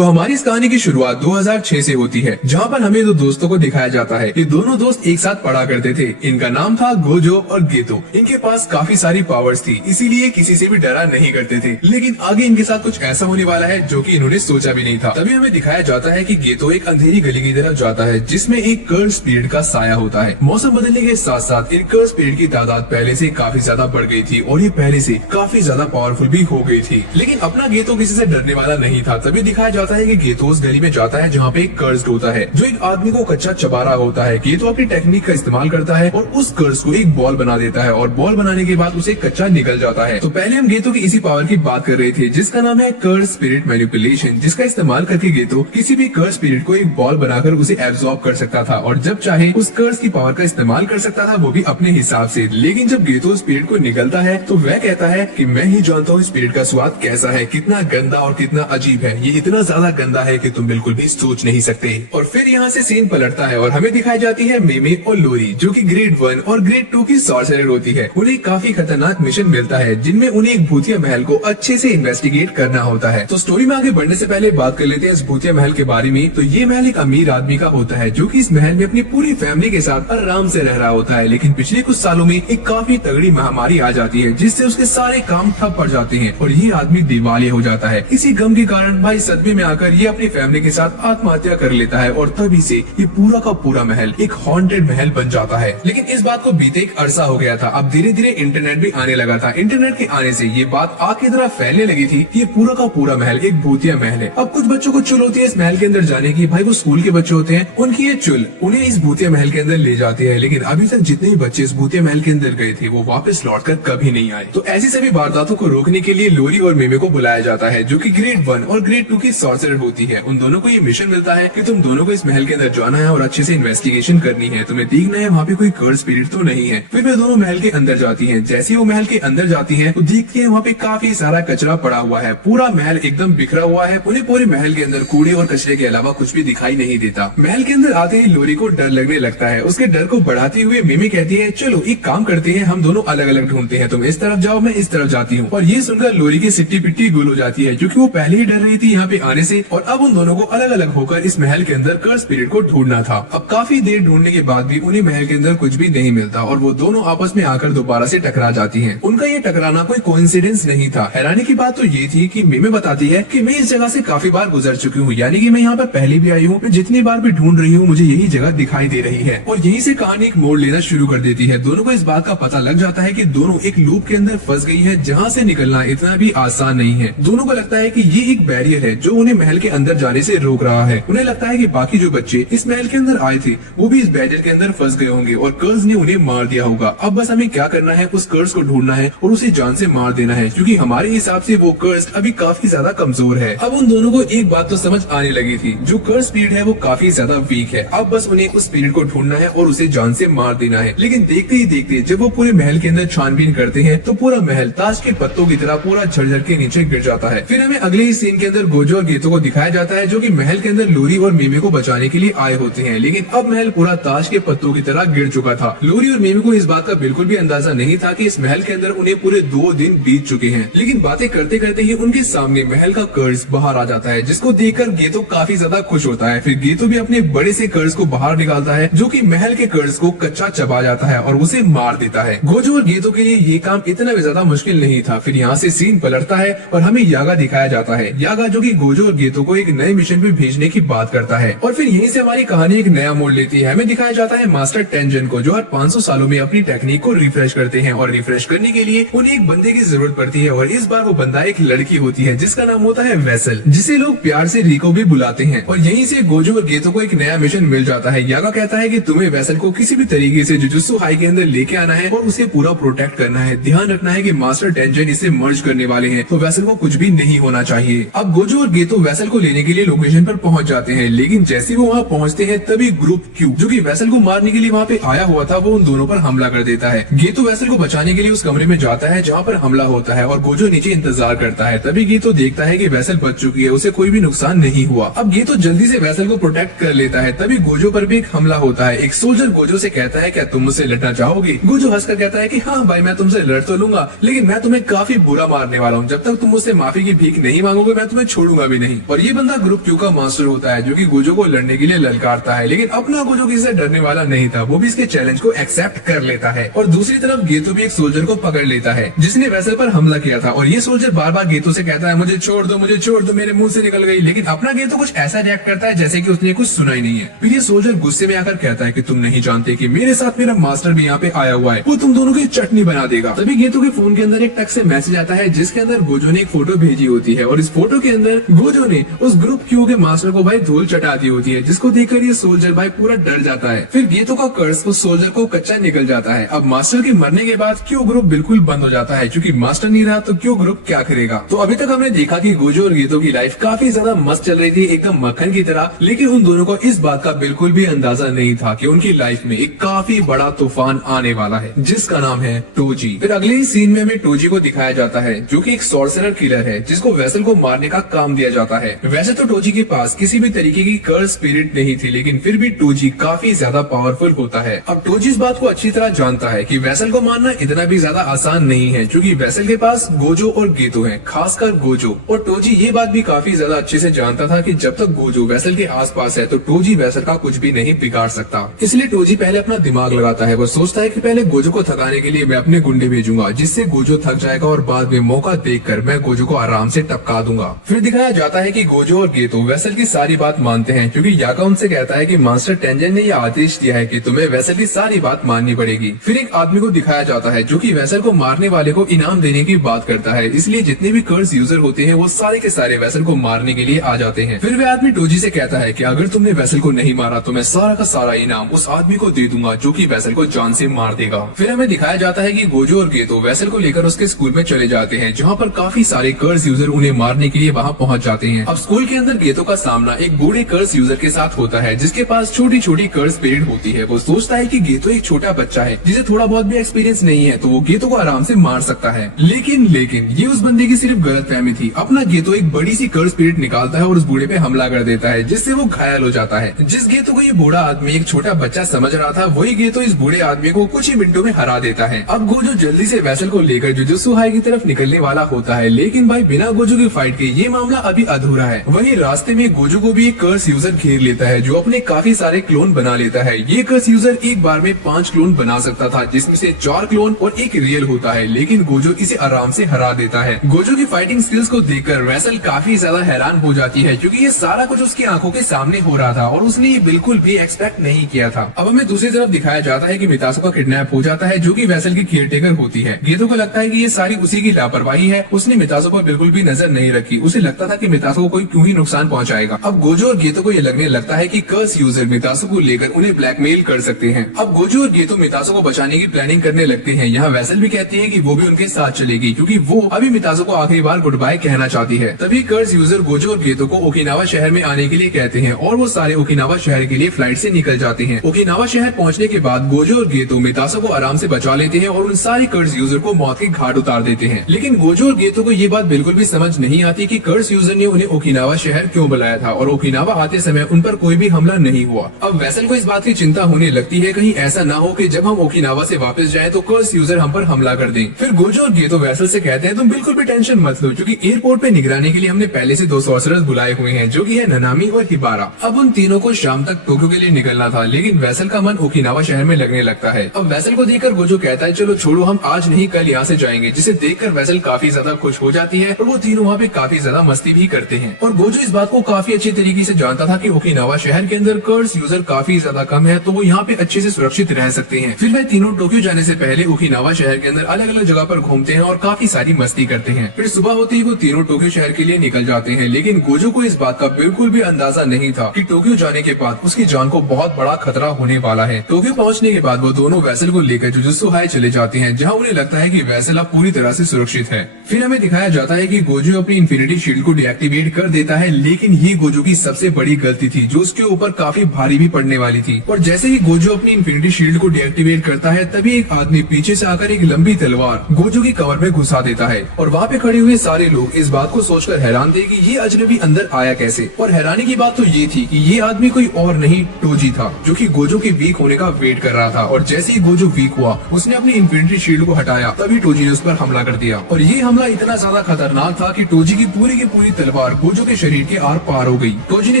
तो हमारी इस कहानी की शुरुआत 2006 से होती है, जहाँ पर हमें दो दोस्तों को दिखाया जाता है। ये दोनों दोस्त एक साथ पढ़ा करते थे। इनका नाम था गोजो और गेतो। इनके पास काफी सारी पावर्स थी, इसीलिए किसी से भी डरा नहीं करते थे। लेकिन आगे इनके साथ कुछ ऐसा होने वाला है जो कि इन्होंने सोचा भी नहीं था। तभी हमें दिखाया जाता है कि गेतो एक अंधेरी गली की तरफ जाता है, जिसमें एक कर्स पीरियड का साया होता है। मौसम बदलने के साथ साथ इन कर्स पीरियड की तादाद पहले से काफी ज्यादा बढ़ गई थी और ये पहले से काफी ज्यादा पावरफुल भी हो गई थी। लेकिन अपना गेतो किसी से डरने वाला नहीं था। तभी दिखाया जाता है कि गेतो उस गली में जाता है जहाँ पे एक कर्स होता है जो एक आदमी को कच्चा चबा रहा होता है। गेतो अपनी टेक्निक का इस्तेमाल करता है और उस कर्स को एक बॉल बना देता है और बॉल बनाने के बाद उसे कच्चा निकल जाता है। तो पहले हम गेतो की इसी पावर की बात कर रहे थे, जिसका नाम है कर्स स्पिरिट मैनिपुलेशन, जिसका इस्तेमाल करके गेतो किसी भी कर्स स्पिरिट को एक बॉल बनाकर उसे एब्जॉर्ब कर सकता था और जब चाहे उस कर्स की पावर का इस्तेमाल कर सकता था, वो भी अपने हिसाब से। लेकिन जब गेतो स्पिरिट को निकलता है तो वह कहता है कि मैं ही जानता हूँ स्पिरिट का स्वाद कैसा है, कितना गंदा और कितना अजीब है। ये इतना ज्यादा गंदा है कि तुम बिल्कुल भी सोच नहीं सकते। और फिर यहाँ से सीन पलटता है और हमें दिखाई जाती है मेमे और लोरी, जो कि ग्रेड 1 और ग्रेड 2 की सॉर्सरर होती है। उन्हें काफी खतरनाक मिशन मिलता है जिनमें उन्हें एक भूतिया महल को अच्छे से इन्वेस्टिगेट करना होता है। तो स्टोरी में आगे बढ़ने से पहले बात कर लेते हैं इस भूतिया महल के बारे में। तो ये महल एक अमीर आदमी का होता है जो कि इस महल में अपनी पूरी फैमिली के साथ आराम से रह रहा होता है। लेकिन पिछले कुछ सालों में एक काफी तगड़ी महामारी आ जाती है जिससे उसके सारे काम ठप पड़ जाते हैं और ये आदमी दिवालिया हो जाता है। इसी गम के कारण भाई सदमे में आकर ये अपनी फैमिली के साथ आत्महत्या कर लेता है और तभी से ये पूरा का पूरा महल एक हॉन्टेड महल बन जाता है। लेकिन इस बात को बीते एक अरसा हो गया था। अब धीरे धीरे इंटरनेट भी आने लगा था। इंटरनेट के आने से ये बात आग की तरह फैलने लगी थी कि ये पूरा का पूरा महल एक भूतिया महल है। अब कुछ बच्चों को चुल होती है इस महल के अंदर जाने की। भाई वो स्कूल के बच्चे होते हैं, उनकी ये चुल उन्हें इस भूतिया महल के अंदर ले जाती है। लेकिन अभी तक जितने भी बच्चे इस भूतिया महल के अंदर गए थे वो वापस लौटकर कभी नहीं आए। तो ऐसी सभी वारदातों को रोकने के लिए लोरी और मेमे को बुलाया जाता है, जो कि ग्रेड 1 और ग्रेड 2 की सॉर्सरर होती है। उन दोनों को ये मिशन मिलता है कि तुम दोनों को इस महल के अंदर जाना है और अच्छे से इन्वेस्टिगेशन करनी है। तुम्हें देखना है वहाँ पे कोई कर्स स्पिरिट तो नहीं है। फिर वे दोनों महल के अंदर जाती हैं। जैसे वो महल के अंदर जाती हैं तो देखती है वहाँ पे काफी सारा कचरा पड़ा हुआ है। पूरा महल एकदम बिखरा हुआ है। उन्हें पूरे महल के अंदर कूड़े और कचरे के अलावा कुछ भी दिखाई नहीं देता। महल के अंदर आते ही लोरी को डर लगने लगता है। उसके डर को बढ़ाते हुए मिमी कहती है चलो एक काम करते हैं, हम दोनों अलग अलग ढूंढते हैं। तुम इस तरफ जाओ, मैं इस तरफ जाती हूँ। और ये सुनकर लोरी की सिट्टी पिट्टी गुल हो जाती है, क्योंकि वो पहले ही डर रही थी यहाँ पे आने से। और अब उन दोनों को अलग अलग होकर इस महल के अंदर कर्स स्पिरिट को ढूंढना था। अब काफी देर ढूंढने के बाद भी उन्हें महल के अंदर कुछ भी नहीं मिलता और वो दोनों आपस में आकर दोबारा से टकरा जाती हैं। उनका ये टकराना कोई कोइंसिडेंस नहीं था। हैरानी की बात तो ये थी कि मिमी बताती है कि मैं इस जगह से काफी बार गुजर चुकी हूँ, यानी कि मैं यहाँ पर पहले भी आई हूँ। मैं जितनी बार भी ढूंढ रही हूँ मुझे यही जगह दिखाई दे रही है। और यहीं से कहानी एक मोड़ लेना शुरू कर देती है। दोनों को इस बात का पता लग जाता है कि दोनों एक लूप के अंदर फंस गई है, जहाँ से निकलना इतना भी आसान नहीं है। दोनों को लगता है कि ये एक बैरियर है जो उन्हें महल के अंदर जाने से रोक रहा है। उन्हें लगता है कि बाकी जो बच्चे इस महल के अंदर आए थे वो भी इस बैरियर के अंदर फंस गए होंगे और कर्स ने उन्हें मार दिया होगा। अब बस हमें क्या करना है, उस कर्स को ढूंढना है और उसे जान से मार देना है, क्योंकि हमारे हिसाब से वो कर्स अभी काफी ज्यादा कमजोर है। अब उन दोनों को एक बात तो समझ आने लगी थी, जो कर्स स्पिरिट है वो काफी ज्यादा वीक है। अब बस उन्हें उस स्पिरिट को ढूंढना है और उसे जान से मार देना है। लेकिन देखते ही देखते जब वो पूरे महल के अंदर छानबीन करते हैं तो पूरा महल ताश के पत्तों की तरह पूरा झरझर के नीचे गिर जाता है। फिर हमें अगले ही सीन के अंदर गोजो और गेतो को दिखाया जाता है, जो कि महल के अंदर लोरी और मेमे को बचाने के लिए आए होते हैं। लेकिन अब महल पूरा ताश के पत्तों की तरह गिर चुका था। लोरी और मेमे को इस बात का बिल्कुल भी अंदाजा नहीं था कि इस महल के अंदर उन्हें पूरे 2 दिन बीत चुके हैं। लेकिन बातें करते करते ही उनके सामने महल का कर्स बाहर आ जाता है, जिसको देखकर गेतो काफी ज्यादा खुश होता है। फिर गेतो भी अपने बड़े से कर्स को बाहर निकालता है, जो कि महल के कर्स को कच्चा चबा जाता है और उसे मार देता है। गोजो और गेतो के लिए ये काम इतना भी ज्यादा मुश्किल नहीं था। फिर यहाँ से सीन पलटता है और हमें यागा दिखाया जाता है। यागा जो कि गोजो और गेतो को एक नए मिशन पे भेजने की बात करता है। और फिर यहीं से हमारी कहानी एक नया मोड़ लेती है। हमें दिखाया जाता है मास्टर टेंजन को, जो हर 500 सालों में अपनी टेक्निक को रिफ्रेश करते हैं और रिफ्रेश करने के लिए उन्हें एक बंदे की जरूरत पड़ती है। और इस बार वो बंदा एक लड़की होती है जिसका नाम होता है वेसल, जिसे लोग प्यार से रिको भी बुलाते हैं। और यहीं से गोजो और गेतो को एक नया मिशन मिल जाता है। यागा कहता है कि तुम्हें वेसल को किसी भी तरीके से जुजुत्सु हाई के अंदर लेके आना है और उसे पूरा प्रोटेक्ट करना है। ध्यान रखना है कि मास्टर टेंजन इसे मर्ज करने वाले हैं, तो वेसल को कुछ भी नहीं होना चाहिए। अब गोजो और गेतो वेसल को लेने के लिए लोकेशन पर पहुंच जाते हैं। लेकिन जैसे वो वहाँ पहुँचते हैं तभी ग्रुप क्यू, जो कि वेसल को मारने के लिए वहाँ पे आया हुआ था, वो उन दोनों पर हमला कर देता है। गेतो वेसल को बचाने के लिए उस कमरे में जाता है जहाँ पर हमला होता है और गोजो नीचे इंतजार करता है। तभी गेतो देखता है कि वेसल बच चुकी है, उसे कोई भी नुकसान नहीं हुआ। अब गेतो जल्दी से वेसल को प्रोटेक्ट कर लेता है। तभी गोजो पर भी एक हमला होता है। एक सोल्जर गोजो से कहता है क्या तुम मुझसे लड़ना चाहोगे? गोजो हंसकर कहता है कि हाँ भाई मैं तुमसे लड़ तो लूंगा, लेकिन मैं तुम्हें काफी बुरा मारने वाला हूँ। जब तक तुम मुझसे माफी की भीख नहीं मांगोगे मैं तुम्हें छोड़ूंगा भी नहीं। नहीं। और ये बंदा ग्रुप क्यू का मास्टर होता है जो कि गोजो को लड़ने के लिए ललकारता है, लेकिन अपना गोजो किसी से डरने वाला नहीं था, वो भी इसके चैलेंज को एक्सेप्ट कर लेता है। और दूसरी तरफ गेतो भी एक सोल्जर को पकड़ लेता है जिसने वेसल पर हमला किया था, और ये सोल्जर बार बार गेतो से कहता है मुझे छोड़ दो, मुझे छोड़ दो, मेरे मुंह से निकल गई। लेकिन अपना गेतो कुछ ऐसा रिएक्ट करता है जैसे कि उसने कुछ सुना ही नहीं है। फिर ये सोल्जर गुस्से में आकर कहता है कि तुम नहीं जानते कि मेरे साथ मेरा मास्टर भी यहाँ पे आया हुआ है, वो तुम दोनों की चटनी बना देगा। तभी गेतो के फोन के अंदर एक टेक्स्ट से मैसेज आता है जिसके अंदर गोजो ने एक फोटो भेजी होती है, और इस फोटो के अंदर गोजो ने उस ग्रुप क्यू के मास्टर को भाई धूल चटा दी होती है, जिसको देखकर ये सोल्जर भाई पूरा डर जाता है। फिर गेतो का कर्स उस सोल्जर को कच्चा निकल जाता है। अब मास्टर के मरने के बाद क्यू ग्रुप बिल्कुल बंद हो जाता है, क्योंकि मास्टर नहीं रहा तो क्यू ग्रुप क्या करेगा। तो अभी तक हमने देखा कि गोजो और गेतो की लाइफ काफी ज्यादा मस्त चल रही थी, एकदम मक्खन की तरह, लेकिन उन दोनों को इस बात का बिल्कुल भी अंदाजा नहीं था कि उनकी लाइफ में एक काफी बड़ा तूफान आने वाला है जिसका नाम है टोजी। फिर अगले ही सीन में हमें टोजी को दिखाया जाता है जो कि एक सॉर्सरर किलर है जिसको वेसल को मारने का काम दिया जाता है। वैसे तो टोजी के पास किसी भी तरीके की कर्स स्पिरिट नहीं थी, लेकिन फिर भी टोजी काफी ज्यादा पावरफुल होता है। अब टोजी इस बात को अच्छी तरह जानता है कि वेसल को मारना इतना भी ज्यादा आसान नहीं है, क्योंकि वेसल के पास गोजो और गेतो है, खासकर गोजो। और टोजी ये बात भी काफी ज्यादा अच्छे से जानता था कि जब तक गोजो वेसल के आसपास है तो टोजी वेसल का कुछ भी नहीं बिगाड़ सकता। इसलिए टोजी पहले अपना दिमाग लगाता है, वो सोचता है कि पहले गोजो को थकाने के लिए मैं अपने गुंडे भेजूंगा, जिससे गोजो थक जाएगा और बाद में मौका देखकर मैं गोजो को आराम से टपका दूंगा। फिर दिखाया जाता है कि गोजो और गेतो वेसल की सारी बात मानते हैं, क्योंकि याका उनसे कहता है कि मास्टर टेंजन ने यह आदेश दिया है कि तुम्हें वेसल की सारी बात माननी पड़ेगी। फिर एक आदमी को दिखाया जाता है जो कि वेसल को मारने वाले को इनाम देने की बात करता है, इसलिए जितने भी कर्स यूजर होते हैं वो सारे के सारे वेसल को मारने के लिए आ जाते हैं। फिर वे आदमी टोजी से कहता है कि अगर तुमने वेसल को नहीं मारा तो मैं सारा का सारा इनाम उस आदमी को दे दूंगा जो कि वेसल को जान से मार देगा। फिर हमें दिखाया जाता है कि गोजो और गेतो वेसल को लेकर उसके स्कूल में चले जाते हैं, जहाँ पर काफी सारे कर्स यूजर उन्हें मारने के लिए वहाँ पहुँच जाते हैं। अब स्कूल के अंदर गेतो का सामना एक बूढ़े कर्स यूजर के साथ होता है जिसके पास छोटी छोटी कर्स स्पिरिट होती है। वो सोचता है कि गेतो एक छोटा बच्चा है जिसे थोड़ा बहुत भी एक्सपीरियंस नहीं है, तो वो गेतो को आराम से मार सकता है। लेकिन ये उस बंदे की सिर्फ गलतफहमी थी। अपना गेतो एक बड़ी सी कर्स स्पिरिट निकालता है और उस बूढ़े पे हमला कर देता है, जिससे वो घायल हो जाता है। जिस गेतो को ये बूढ़ा आदमी एक छोटा बच्चा समझ रहा था, वही गेतो इस बूढ़े आदमी को कुछ ही मिनटों में हरा देता है। अब गोजो जल्दी से वेसल को लेकर जुजुत्सु हाई की तरफ निकलने वाला होता है, लेकिन भाई बिना गोजो की फाइट के ये मामला अभी अधूरा है। वहीं रास्ते में गोजो को भी एक कर्स यूजर घेर लेता है जो अपने काफी सारे क्लोन बना लेता है। ये कर्स यूजर एक बार में 5 क्लोन बना सकता था, जिसमें से 4 क्लोन और एक रियल होता है, लेकिन गोजो इसे आराम से हरा देता है। गोजो की फाइटिंग स्किल्स को देखकर वेसल काफी ज्यादा हैरान हो जाती है, क्योंकि ये सारा कुछ उसकी आंखों के सामने हो रहा था और उसने ये बिल्कुल भी एक्सपेक्ट नहीं किया था। अब हमें दूसरी तरफ दिखाया जाता है कि मितासो का किडनैप हो जाता है, जो कि वेसल की केयरटेकर होती है। गेतो को लगता है कि ये सारी उसी की लापरवाही है, उसने मितासो पर बिल्कुल भी नजर नहीं रखी। उसे लगता था कि मितासो को कोई क्यों ही नुकसान पहुंचाएगा। अब गोजो और गेतो को ये लगने लगता है कि कर्स यूजर मितासो को लेकर उन्हें ब्लैकमेल कर सकते हैं। अब गोजो और गेतो मितासो को बचाने की प्लानिंग करने लगते हैं। यहाँ वेसल भी कहती है कि वो भी उनके साथ चलेगी, क्योंकि वो अभी मितासो को आखिरी बार गुड बाय कहना चाहती है। तभी कर्स यूजर गोजो और गेतो को ओकिनावा शहर में आने के लिए कहते हैं और वो सारे ओकिनावा शहर के लिए फ्लाइट से निकल जाते हैं। ओकिनावा शहर पहुंचने के बाद गोजो और गेतो मितासो को आराम से बचा लेते हैं और उन सारे कर्स यूजर को मौत के घाट उतार देते हैं। लेकिन गोजो और गेतो को ये बात बिल्कुल भी समझ नहीं आती कि कर्स यूजर ने उन्हें ओकिनावा शहर क्यों बुलाया था और ओकिनावा आते समय उन पर कोई भी हमला नहीं हुआ। अब वेसल को इस बात की चिंता होने लगती है कहीं ऐसा ना हो कि जब हम ओकिनावा से वापस जाएं तो कर्स यूजर हम पर हमला कर दें। फिर गोजो और गेतो वेसल से कहते हैं तुम बिल्कुल भी टेंशन मत लो, क्योंकि एयरपोर्ट पे निगरानी के लिए हमने पहले से 2 सॉर्सरर्स बुलाए हुए हैं, जो कि है ननामी और हिबारा। अब उन तीनों को शाम तक टोक्यो के लिए निकलना था, लेकिन वेसल का मन ओकिनावा शहर में लगने लगता है। अब वेसल को देखकर गोजो कहता है चलो छोड़ो, हम आज नहीं कल यहाँ से जाएंगे, जिसे देखकर वेसल काफी ज्यादा खुश हो जाती है और वो तीनों वहाँ पे काफी ज्यादा मस्ती भी करते हैं। और गोजो इस बात को काफी अच्छी तरीके से जानता था कि ओकिनावा शहर के अंदर कर्स यूजर काफी ज्यादा कम है, तो वो यहाँ पे अच्छे से सुरक्षित रह सकते हैं। फिर वे तीनों टोक्यो जाने से पहले ओकिनावा शहर के अंदर अलग अलग जगह पर घूमते हैं और काफी सारी मस्ती करते हैं। फिर सुबह होते ही वो तीनों टोक्यो शहर के लिए निकल जाते हैं, लेकिन गोजो को इस बात का बिल्कुल भी अंदाजा नहीं था कि टोक्यो जाने के बाद उसकी जान को बहुत बड़ा खतरा होने वाला है। टोक्यो पहुंचने के बाद वो दोनों वेसल को लेकर जुजुत्सु हाई चले जाते हैं, जहां उन्हें लगता है कि वेसल अब पूरी तरह से सुरक्षित है। फिर हमें दिखाया जाता है कि गोजो अपनी इन्फिनिटी शील्ड को डीएक्टिवेट कर देता है, लेकिन ये गोजो की सबसे बड़ी गलती थी जो उसके ऊपर काफी भारी भी पड़ने वाली थी। और जैसे ही गोजो अपनी इन्फिनिटी शील्ड को डीएक्टिवेट करता है, तभी एक आदमी पीछे से आकर एक लंबी तलवार गोजो की कवर में घुसा देता है। और वहाँ पे खड़े हुए सारे लोग इस बात को सोचकर हैरान थे कि ये अजनबी अंदर आया कैसे। और हैरानी की बात तो ये थी कि ये आदमी कोई और नहीं टोजी था, जो कि गोजो के वीक होने का वेट कर रहा था। और जैसे ही गोजो वीक हुआ, उसने अपनी इन्फिनिटी शील्ड को हटाया, तभी टोजी ने उस पर हमला कर दिया। और ये हमला इतना ज्यादा खतरनाक था कि टोजी की पूरी तलवार तलवार गोजो के शरीर के आर पार हो गई। टोजी ने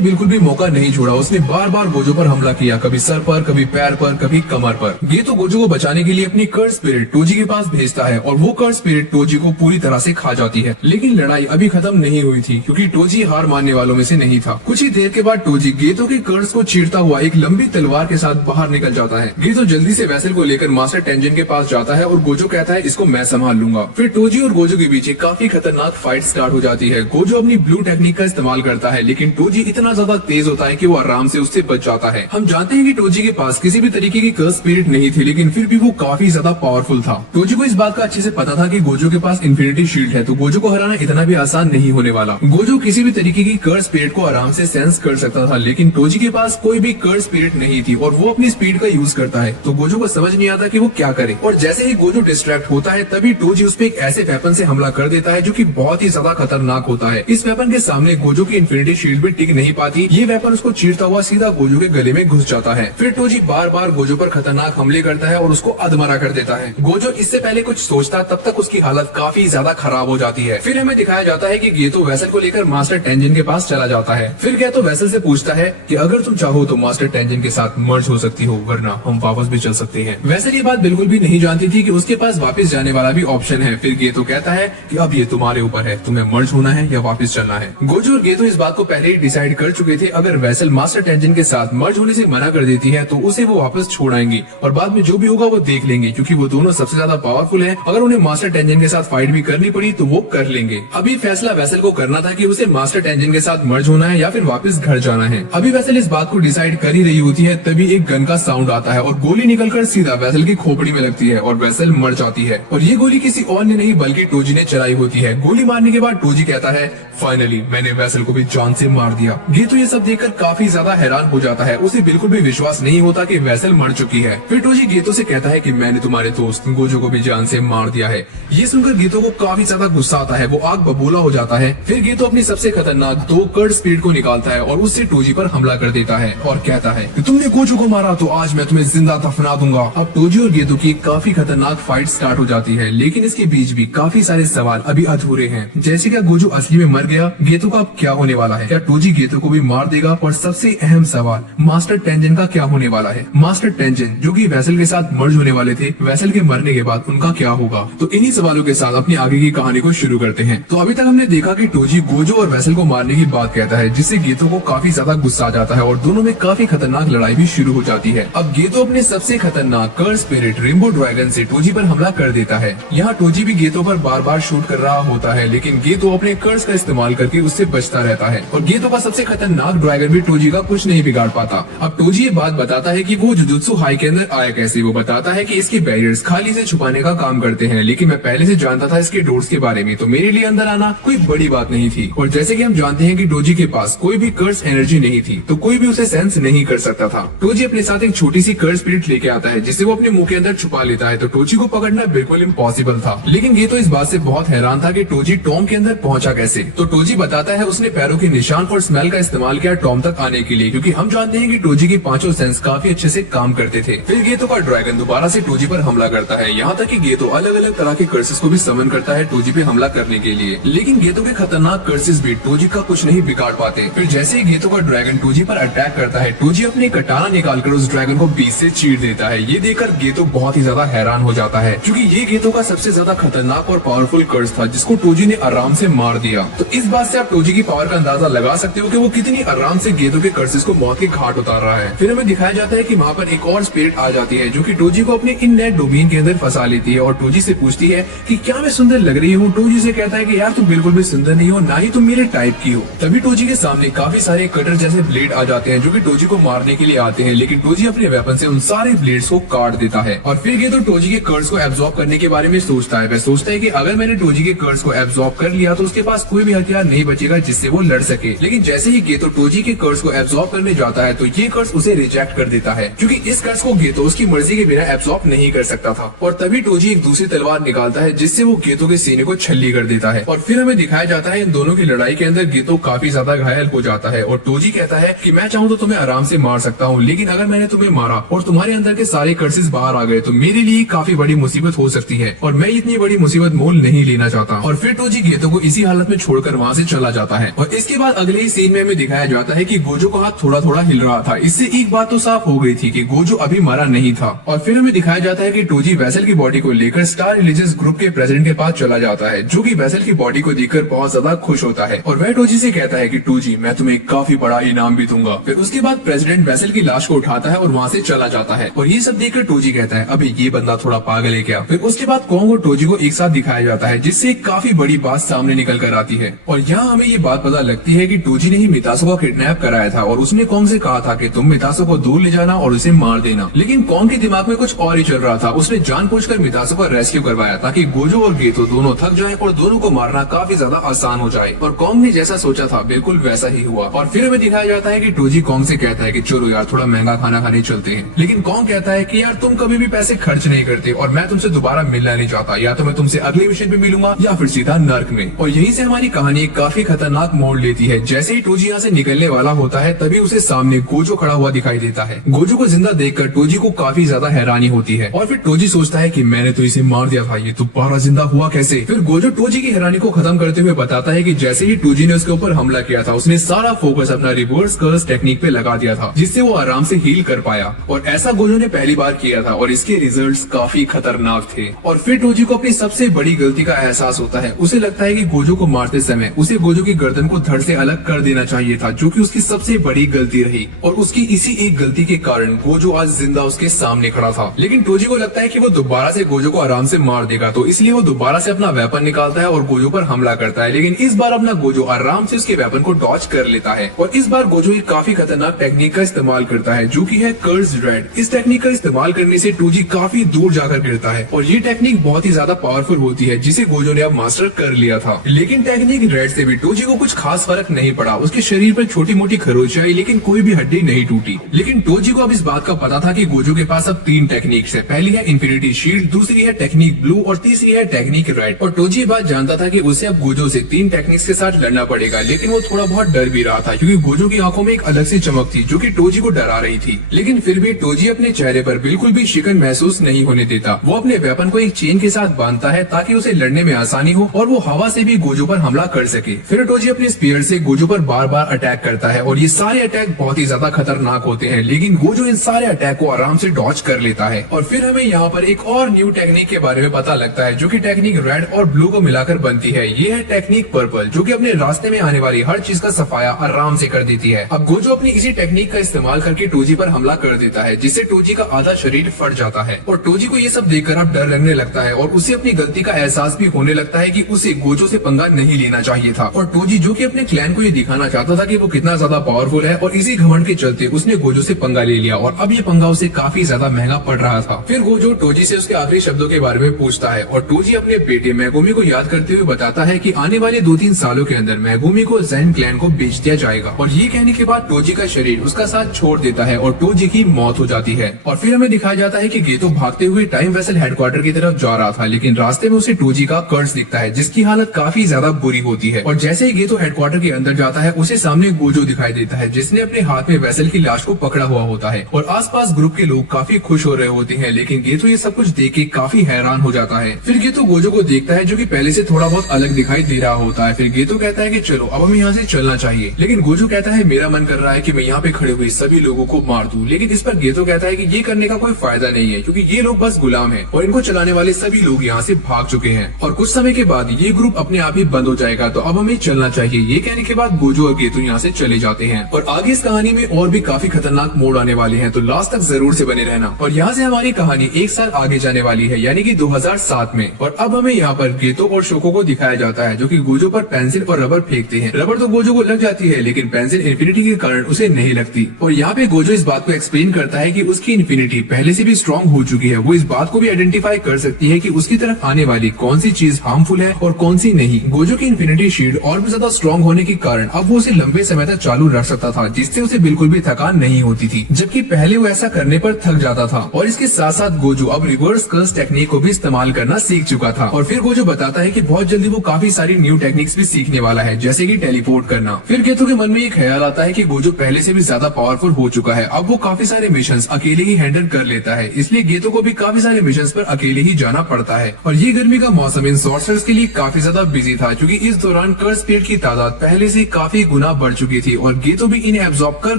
बिल्कुल भी मौका नहीं छोड़ा, उसने बार बार गोजो पर हमला किया, कभी सर पर, कभी पैर पर, कभी कमर पर। गेतो गोजो को बचाने के लिए अपनी कर्स स्पिरिट टोजी के पास भेजता है और वो कर्स स्पिरिट टोजी को पूरी तरह से खा जाती है। लेकिन लड़ाई अभी खत्म नहीं हुई थी, क्योंकि टोजी हार मानने वालों में से नहीं था। कुछ ही देर के बाद टोजी गेतो के कर्स को चीरता हुआ एक लंबी तलवार के साथ बाहर निकल जाता है। गेतो जल्दी से वेसल को लेकर मास्टर टेंजन के पास जाता है और गोजो कहता है इसको मैं संभाल लूंगा। फिर टोजी और गोजो के बीच काफी खतरनाक फाइट स्टार्ट हो जाती है। गोजो अपनी ब्लू टेक्निक का इस्तेमाल करता है, लेकिन टोजी इतना ज्यादा तेज होता है कि वो आराम से उससे बच जाता है। हम जानते हैं कि टोजी के पास किसी भी तरीके की कर्स स्पिरिट नहीं थी, लेकिन फिर भी वो काफी ज्यादा पावरफुल था। टोजी को इस बात का अच्छे से पता था कि गोजो के पास इन्फिनिटी शील्ड है, तो गोजो को हराना इतना भी आसान नहीं होने वाला। गोजो किसी भी तरीके की कर्स स्पिरिट को आराम से सेंस कर सकता था, लेकिन टोजी के पास कोई भी कर्स स्पिरिट नहीं थी और वो अपनी स्पीड का यूज करता है, तो गोजो को समझ नहीं आता कि वो क्या करे। और जैसे ही गोजो डिस्ट्रैक्ट होता है, तभी टोजी उस पे एक ऐसे वेपन से हमला कर देता है जो कि बहुत ही ज्यादा खतरनाक होता है। इस वेपन के सामने गोजो की इन्फिनिटी शील्ड भी टिक नहीं पाती। ये वेपन उसको चीरता हुआ सीधा गोजो के गले में घुस जाता है। फिर टोजी बार बार गोजो पर खतरनाक हमले करता है और उसको अधमरा कर देता है। गोजो इससे पहले कुछ सोचता तब तक उसकी हालत काफी ज्यादा खराब हो जाती है। फिर हमें दिखाया जाता है कि गेतो वेसल को लेकर मास्टर टेंजन के पास चला जाता है। फिर गेतो वेसल से पूछता है कि अगर तुम चाहो तो मास्टर टेंजन के साथ मर्ज हो सकती हो, वरना हम वापस भी चल सकते हैं। वेसल ये बात बिल्कुल भी नहीं जानती थी कि उसके पास वापस जाने वाला भी ऑप्शन है। फिर गेतो कहता है कि अब ये तुम्हारे ऊपर है, तुम्हें मर्ज होना है या वापस चलना है। गोजो और गेतो इस बात को पहले ही डिसाइड कर चुके थे, अगर वेसल मास्टर टेंजन के साथ मर्ज होने से मना कर देती है तो उसे वो वापस छोड़ आएंगी और बाद में जो भी होगा वो देख लेंगे, क्योंकि वो दोनों सबसे ज्यादा पावरफुल हैं। अगर उन्हें मास्टर टेंजन के साथ फाइट भी करनी पड़ी तो वो कर लेंगे। अभी फैसला वेसल को करना था कि उसे मास्टर टेंजन के साथ मर्ज होना है या फिर वापस घर जाना है। अभी वेसल इस बात को डिसाइड कर ही रही होती है, तभी एक गन का साउंड आता है और गोली निकलकर सीधा वेसल की खोपड़ी में लगती है और वेसल मर जाती है। और ये गोली किसी और ने नहीं बल्कि टोजी ने चलाई होती है। गोली मारने के बाद टोजी कहता है फाइनली मैंने वेसल को भी जान से मार दिया। गेतो ये सब देखकर काफी ज्यादा हैरान हो जाता है, उसे बिल्कुल भी विश्वास नहीं होता कि वेसल मर चुकी है। फिर टोजी गेतो से कहता है कि मैंने तुम्हारे दोस्त गोजो को भी जान से मार दिया है। ये सुनकर गेतो को काफी ज्यादा गुस्सा आता है, वो आग बबूला हो जाता है। फिर गेतो अपनी सबसे खतरनाक 2 कर्स स्पिरिट को निकालता है और उससे टोजी पर हमला कर देता है और कहता है कि तुमने गोजो को मारा तो आज मैं तुम्हें जिंदा दफना दूंगा। अब टोजी और गेतो की काफी खतरनाक फाइट स्टार्ट हो जाती है, लेकिन इसके बीच भी काफी सारे सवाल अभी अधूरे हैं, जैसे क्या गोजो असली में मर गया, गेतो का अब क्या होने वाला है, क्या टोजी गेतो को भी मार देगा, और सबसे अहम सवाल मास्टर टेंजन का क्या होने वाला है। मास्टर टेंजन जो कि वेसल के साथ मर्ज होने वाले थे, वेसल के मरने के बाद उनका क्या होगा। तो इन्हीं सवालों के साथ अपनी आगे की कहानी को शुरू करते हैं। तो अभी तक हमने देखा कि टोजी गोजो और वेसल को मारने की बात कहता है, जिससे गेतो को काफी ज्यादा गुस्सा आ जाता है और दोनों में काफी खतरनाक लड़ाई भी शुरू हो जाती है। अब गेतो अपने सबसे खतरनाक कर्स स्पिरिट रेनबो ड्रैगन से टोजी पर हमला कर देता है। यहाँ टोजी भी गेतो पर बार बार शूट कर रहा होता है, लेकिन गेतो अपने कर्स का इस्तेमाल करके उससे बचता रहता है और गेतो का सबसे खतरनाक ड्रैगन भी टोजी का कुछ नहीं बिगाड़ पाता। अब टोजी ये बात बताता है कि वो जुजुत्सु हाई के अंदर आया कैसे। वो बताता है कि इसके बैरियर्स खाली से छुपाने का काम करते हैं, लेकिन मैं पहले से जानता था इसके डोर्स के बारे में, तो मेरे लिए अंदर आना कोई बड़ी बात नहीं थी। और जैसे कि हम जानते हैं कि टोजी के पास कोई भी कर्स एनर्जी नहीं थी, तो कोई भी उसे सेंस नहीं कर सकता था। टोजी अपने साथ एक छोटी सी कर्स स्पिरिट लेके आता है, जिसे वो अपने मुंह के अंदर छुपा लेता है, तो टोजी को पकड़ना बिल्कुल इम्पॉसिबल था। लेकिन गेतो इस बात से बहुत हैरान था कि टोजी टॉम के अंदर पहुंचा कैसे। तो टोजी बताता है उसने पैरों के निशान और स्मेल का इस्तेमाल किया टॉम तक आने के लिए, क्योंकि हम जानते हैं कि टोजी की पांचों सेंस काफी अच्छे से काम करते थे। फिर गेतो का ड्रैगन दोबारा से टोजी पर हमला करता है, यहाँ तक कि गेतो अलग अलग तरह के कर्सेस को भी समन करता है टोजी पे हमला करने के लिए, लेकिन गेतो के खतरनाक कर्सेस भी टोजी का कुछ नहीं बिगाड़ पाते। फिर जैसे ही गेतो का ड्रैगन टोजी पर अटैक करता है, टोजी अपने कटाना निकालकर उस ड्रैगन को बीच से चीर देता है। ये देखकर गेतो बहुत ही ज्यादा हैरान हो जाता है, क्योंकि ये गेतो का सबसे ज्यादा खतरनाक और पावरफुल कर्स था, जिसको टोजी ने आराम से मार दिया। तो इस बात से आप टोजी की पावर का अंदाजा लगा सकते हो कि वो कितनी आराम से गेतो के कर्सेस को मौत के घाट उतार रहा है। फिर हमें दिखाया जाता है कि वहाँ पर एक और स्पिरिट आ जाती है, जो कि टोजी को अपने इन नेट डोमेन के अंदर फंसा लेती है और टोजी से पूछती है कि क्या मैं सुंदर लग रही हूँ। टोजी से कहता है कि यार तुम बिल्कुल भी सुंदर नहीं हो, ना ही तुम मेरे टाइप की हो। तभी टोजी के सामने काफी सारे कटर जैसे ब्लेड आ जाते हैं, जो कि टोजी को मारने के लिए आते हैं, लेकिन टोजी अपने वेपन से उन सारे ब्लेड्स को काट देता है। और फिर गेतो टोजी के कर्स को एब्जॉर्ब करने के बारे में सोचता है। वह सोचता है कि अगर मैंने टोजी के कर्स को एब्जॉर्ब कर लिया तो उसके पास कोई भी हथियार नहीं बचेगा जिससे वो लड़ सके। लेकिन जैसे ही गेतो टोजी के कर्स को एब्जॉर्ब करने जाता है, तो ये कर्स उसे रिजेक्ट कर देता है, क्योंकि इस कर्स को गेतो उसकी मर्जी के बिना एब्जॉर्ब नहीं कर सकता था। और तभी टोजी एक दूसरी तलवार निकालता है, जिससे वो गेतो के सीने को छल्ली कर देता है। और फिर हमें दिखाया जाता है इन दोनों की लड़ाई के अंदर गेतो काफी ज्यादा घायल हो जाता है और टोजी कहता है कि मैं चाहूँ तो तुम्हें आराम से मार सकता हूँ, लेकिन अगर मैंने तुम्हें मारा और तुम्हारे अंदर के सारे कर्सेस बाहर आ गए तो मेरे लिए काफी बड़ी मुसीबत हो सकती है और मैं इतनी बड़ी मुसीबत मोल नहीं लेना चाहता। और फिर टोजी गेतो को इसी हालत में छोड़कर वहाँ से चला जाता है। और इसके बाद अगले ही सीन में हमें दिखाया जाता है कि गोजो का हाथ थोड़ा थोड़ा हिल रहा था। इससे एक बात तो साफ हो गई थी कि गोजो अभी मरा नहीं था। और फिर हमें दिखाया जाता है कि टोजी वेसल की बॉडी को लेकर स्टार रिलीजियस ग्रुप के प्रेसिडेंट के पास चला जाता है, जो कि वेसल की बॉडी को देखकर बहुत ज्यादा खुश होता है और वह टोजी से कहता है कि टोजी मैं तुम्हें काफी बड़ा इनाम भी दूंगा। फिर उसके बाद प्रेसिडेंट वेसल की लाश को उठाता है और वहाँ से चला जाता है। और ये सब देखकर टोजी कहता है अभी ये बंदा थोड़ा पागल है क्या। फिर उसके बाद कोंग और टोजी को एक साथ दिखाया जाता है, जिससे एक काफी बड़ी बात सामने निकल कर आती है। और यहाँ हमें ये बात पता लगती है कि टोजी ने ही मितासो को किडनैप कराया था और उसने कोंग से कहा था कि तुम मितासो को दूर ले जाना और उसे मार देना। लेकिन कोंग के दिमाग में कुछ और ही चल रहा था। उसने जानबूझकर मितासो का रेस्क्यू करवाया ताकि गोजो और गेतो दोनों थक जाएं और दोनों को मारना काफी ज्यादा आसान हो जाए। और कोंग ने जैसा सोचा था बिल्कुल वैसा ही हुआ। और फिर हमें दिखाया जाता है कि टोजी कोंग से कहता है कि चलो यार थोड़ा महंगा खाना खाने चलते हैं। लेकिन कोंग कहता है कि यार तुम कभी भी पैसे खर्च नहीं करते और मैं तुमसे दोबारा मिलना नहीं चाहता, या तो मैं तुमसे अगले मिशन में मिलूंगा या फिर सीधा नर्क में। और यहीं से हमारी कहानी काफी खतरनाक मोड़ लेती है। जैसे ही टोजी यहाँ से निकलने वाला होता है तभी उसे सामने गोजो खड़ा हुआ दिखाई देता है। गोजो को जिंदा देखकर टोजी को काफी ज्यादा हैरानी होती है और फिर टोजी सोचता है कि मैंने तो इसे मार दिया था, ये दोबारा जिंदा हुआ कैसे। फिर गोजो टोजी की हैरानी को खत्म करते हुए बताता है कि जैसे ही टोजी ने उसके ऊपर हमला किया था उसने सारा फोकस अपना रिवर्स कर्स टेक्निक पे लगा दिया था, जिससे वो आराम से हील कर पाया। और ऐसा गोजो ने पहली बार किया था और इसके रिजल्ट्स काफी खतरनाक थे। और फिर टोजी को अपनी सबसे बड़ी गलती का एहसास होता है। उसे लगता है कि गोजो को मारते समय उसे गोजो की गर्दन को धड़ से अलग कर देना चाहिए था, जो कि उसकी सबसे बड़ी गलती रही। और उसकी इसी एक गलती के कारण गोजो आज जिंदा उसके सामने खड़ा था। लेकिन टोजी को लगता है कि वो दोबारा से गोजो को आराम से मार देगा, तो इसलिए वो दोबारा से अपना वेपन निकालता है और गोजो पर हमला करता है। लेकिन इस बार अपना गोजो आराम से उसके वेपन को डॉज कर लेता है। और इस बार गोजो एक काफी खतरनाक टेक्निक का इस्तेमाल करता है, जो कि है कर्स रेड। इस टेक्निक का इस्तेमाल करने से टोजी काफी दूर जाकर गिरता है और ये टेक्निक बहुत ही ज्यादा पावरफुल होती है, जिसे गोजो ने अब मास्टर कर लिया था। लेकिन टेक्निक रेड से भी टोजी को कुछ खास फर्क नहीं पड़ा। उसके शरीर पर छोटी मोटी खरोच आई लेकिन कोई भी हड्डी नहीं टूटी। लेकिन टोजी को अब इस बात का पता था कि गोजो के पास अब 3 टेक्निक्स है। पहली है इन्फिनिटी शील्ड, दूसरी है टेक्निक ब्लू और तीसरी है टेक्निक रेड। और टोजी ये बात जानता था कि उसे अब गोजो से 3 टेक्निक्स के साथ लड़ना पड़ेगा। लेकिन वो थोड़ा बहुत डर भी रहा था क्योंकि गोजो की आंखों में एक अलग सी चमक थी जो कि टोजी को डरा रही थी। लेकिन फिर भी टोजी अपने चेहरे पर बिल्कुल भी शिकन महसूस नहीं होने देता। वो अपने वेपन को एक चेन के साथ बांधता है ताकि उसे लड़ने में आसानी हो और वो हवा से भी गोजो पर हमला कर सके। फिर टोजी अपने स्पीयर से गोजो पर बार बार अटैक करता है और ये सारे अटैक बहुत ही ज्यादा खतरनाक होते हैं। लेकिन गोजो इन सारे अटैक को आराम से डॉज कर लेता है। और फिर हमें यहाँ पर एक और न्यू टेक्निक के बारे में पता लगता है, जो कि टेक्निक रेड और ब्लू को मिलाकर बनती है। ये है टेक्निक पर्पल, जो कि अपने रास्ते में आने वाली हर चीज का सफाया आराम से कर देती है। अब गोजो अपनी इसी टेक्निक का इस्तेमाल करके टोजी पर हमला कर देता है, जिससे टोजी का आधा शरीर फट जाता है। और टोजी को ये सब देखकर अब डर लगने लगता है और उसे अपनी गलती का एहसास भी होने लगता है कि उसे गोजो से पंगा नहीं लेना चाहिए था। और टोजी, जो कि अपने क्लैन को ये दिखाना चाहता था कि वो कितना ज्यादा पावरफुल है, और इसी घमंड के चलते उसने गोजो से पंगा ले लिया और अब ये पंगा उसे काफी ज्यादा महंगा पड़ रहा था। फिर गोजो टोजी से उसके आखिरी शब्दों के बारे में पूछता है और टोजी अपने बेटे मैगुमी को याद करते हुए बताता है कि आने वाले 2-3 सालों के अंदर मैगुमी को ज़ेन क्लैन को बेच दिया जाएगा। और ये कहने के बाद टोजी का शरीर उसका साथ छोड़ देता है और टोजी की मौत हो जाती है। और फिर हमें दिखाया जाता है कि गेतो भागते हुए टाइम वेसल हेडक्वार्टर की तरफ जा रहा था, लेकिन रास्ते में उसे टोजी का कर्स दिखता है, जिसकी हालत काफी ज्यादा बुरी होती है। और जैसे ही गेतो हेडक्वार्टर के अंदर जाता है उसे सामने गोजो दिखाई देता है, जिसने अपने हाथ में वेसल की लाश को पकड़ा हुआ होता है। और आसपास ग्रुप के लोग काफी खुश हो रहे होते हैं, लेकिन गेतो ये सब कुछ देख के काफी हैरान हो जाता है। फिर गेतो गोजो को देखता है, जो कि पहले से थोड़ा बहुत अलग दिखाई दे रहा होता है। फिर गेतो कहता है कि चलो अब हमें यहाँ से चलना चाहिए। लेकिन गोजो कहता है मेरा मन कर रहा है कि मैं यहाँ पे खड़े हुए सभी लोगों को मार दूं। लेकिन इस पर गेतो कहता है कि ये करने का कोई फायदा नहीं है, क्योंकि ये लोग बस गुलाम हैं और इनको चलाने वाले सभी लोग यहाँ से भाग चुके हैं और कुछ समय के बाद ये ग्रुप अपने आप ही बंद हो जाएगा, तो अब हमें चलना चाहिए। ये कहने के बाद गोजो और गेतो यहाँ से चले जाते हैं। और आगे इस कहानी में और भी काफी खतरनाक मोड़ आने वाले हैं, तो लास्ट तक जरूर से बने रहना। और यहाँ से हमारी कहानी 1 साल आगे जाने वाली है, यानी कि 2007 में। और अब हमें यहाँ पर गेतो और शोको को दिखाया जाता है, जो कि गोजो पर पेंसिल और रबर फेंकते हैं। रबर तो गोजो को लग जाती है, लेकिन पेंसिल इन्फिनिटी के कारण उसे नहीं लगती। और यहाँ पे गोजो इस बात को एक्सप्लेन करता है कि उसकी इन्फिनिटी पहले से भी स्ट्रॉन्ग हो चुकी है। वो इस बात को भी आइडेंटिफाई कर सकती है कि उसकी तरफ आने वाली कौन सी चीज हार्मफुल है और कौन सी नहीं। गोजो की इन्फिनिटी शील्ड और भी ज्यादा स्ट्रॉन्ग होने के कारण अब वो उसे लंबे समय तक चालू रख सकता था, जिससे उसे बिल्कुल भी थकान नहीं होती थी, जबकि पहले वो ऐसा करने पर थक जाता था। और इसके साथ साथ गोजो अब रिवर्स कर्स टेक्निक को भी इस्तेमाल करना सीख चुका था। और फिर गोजो बताता है कि बहुत जल्दी वो काफी सारी न्यू टेक्निक्स भी सीखने वाला है, जैसे कि टेलीपोर्ट करना। फिर गेतो के मन में एक ख्याल आता है कि गोजो पहले से भी ज्यादा पावरफुल हो चुका है, अब वो काफी सारे मिशंस अकेले ही हैंडल कर लेता है, इसलिए गेतो को भी काफी सारे मिशंस पर अकेले ही जाना पड़ता है। और ये गर्मी का मौसम इन सॉर्सरर्स के लिए काफी ज्यादा बिजी था, क्योंकि इस दौरान कर्स पेड़ की तादाद पहले से काफी गुना बढ़ चुकी थी और गेतो भी इन्हें एब्जॉर्ब कर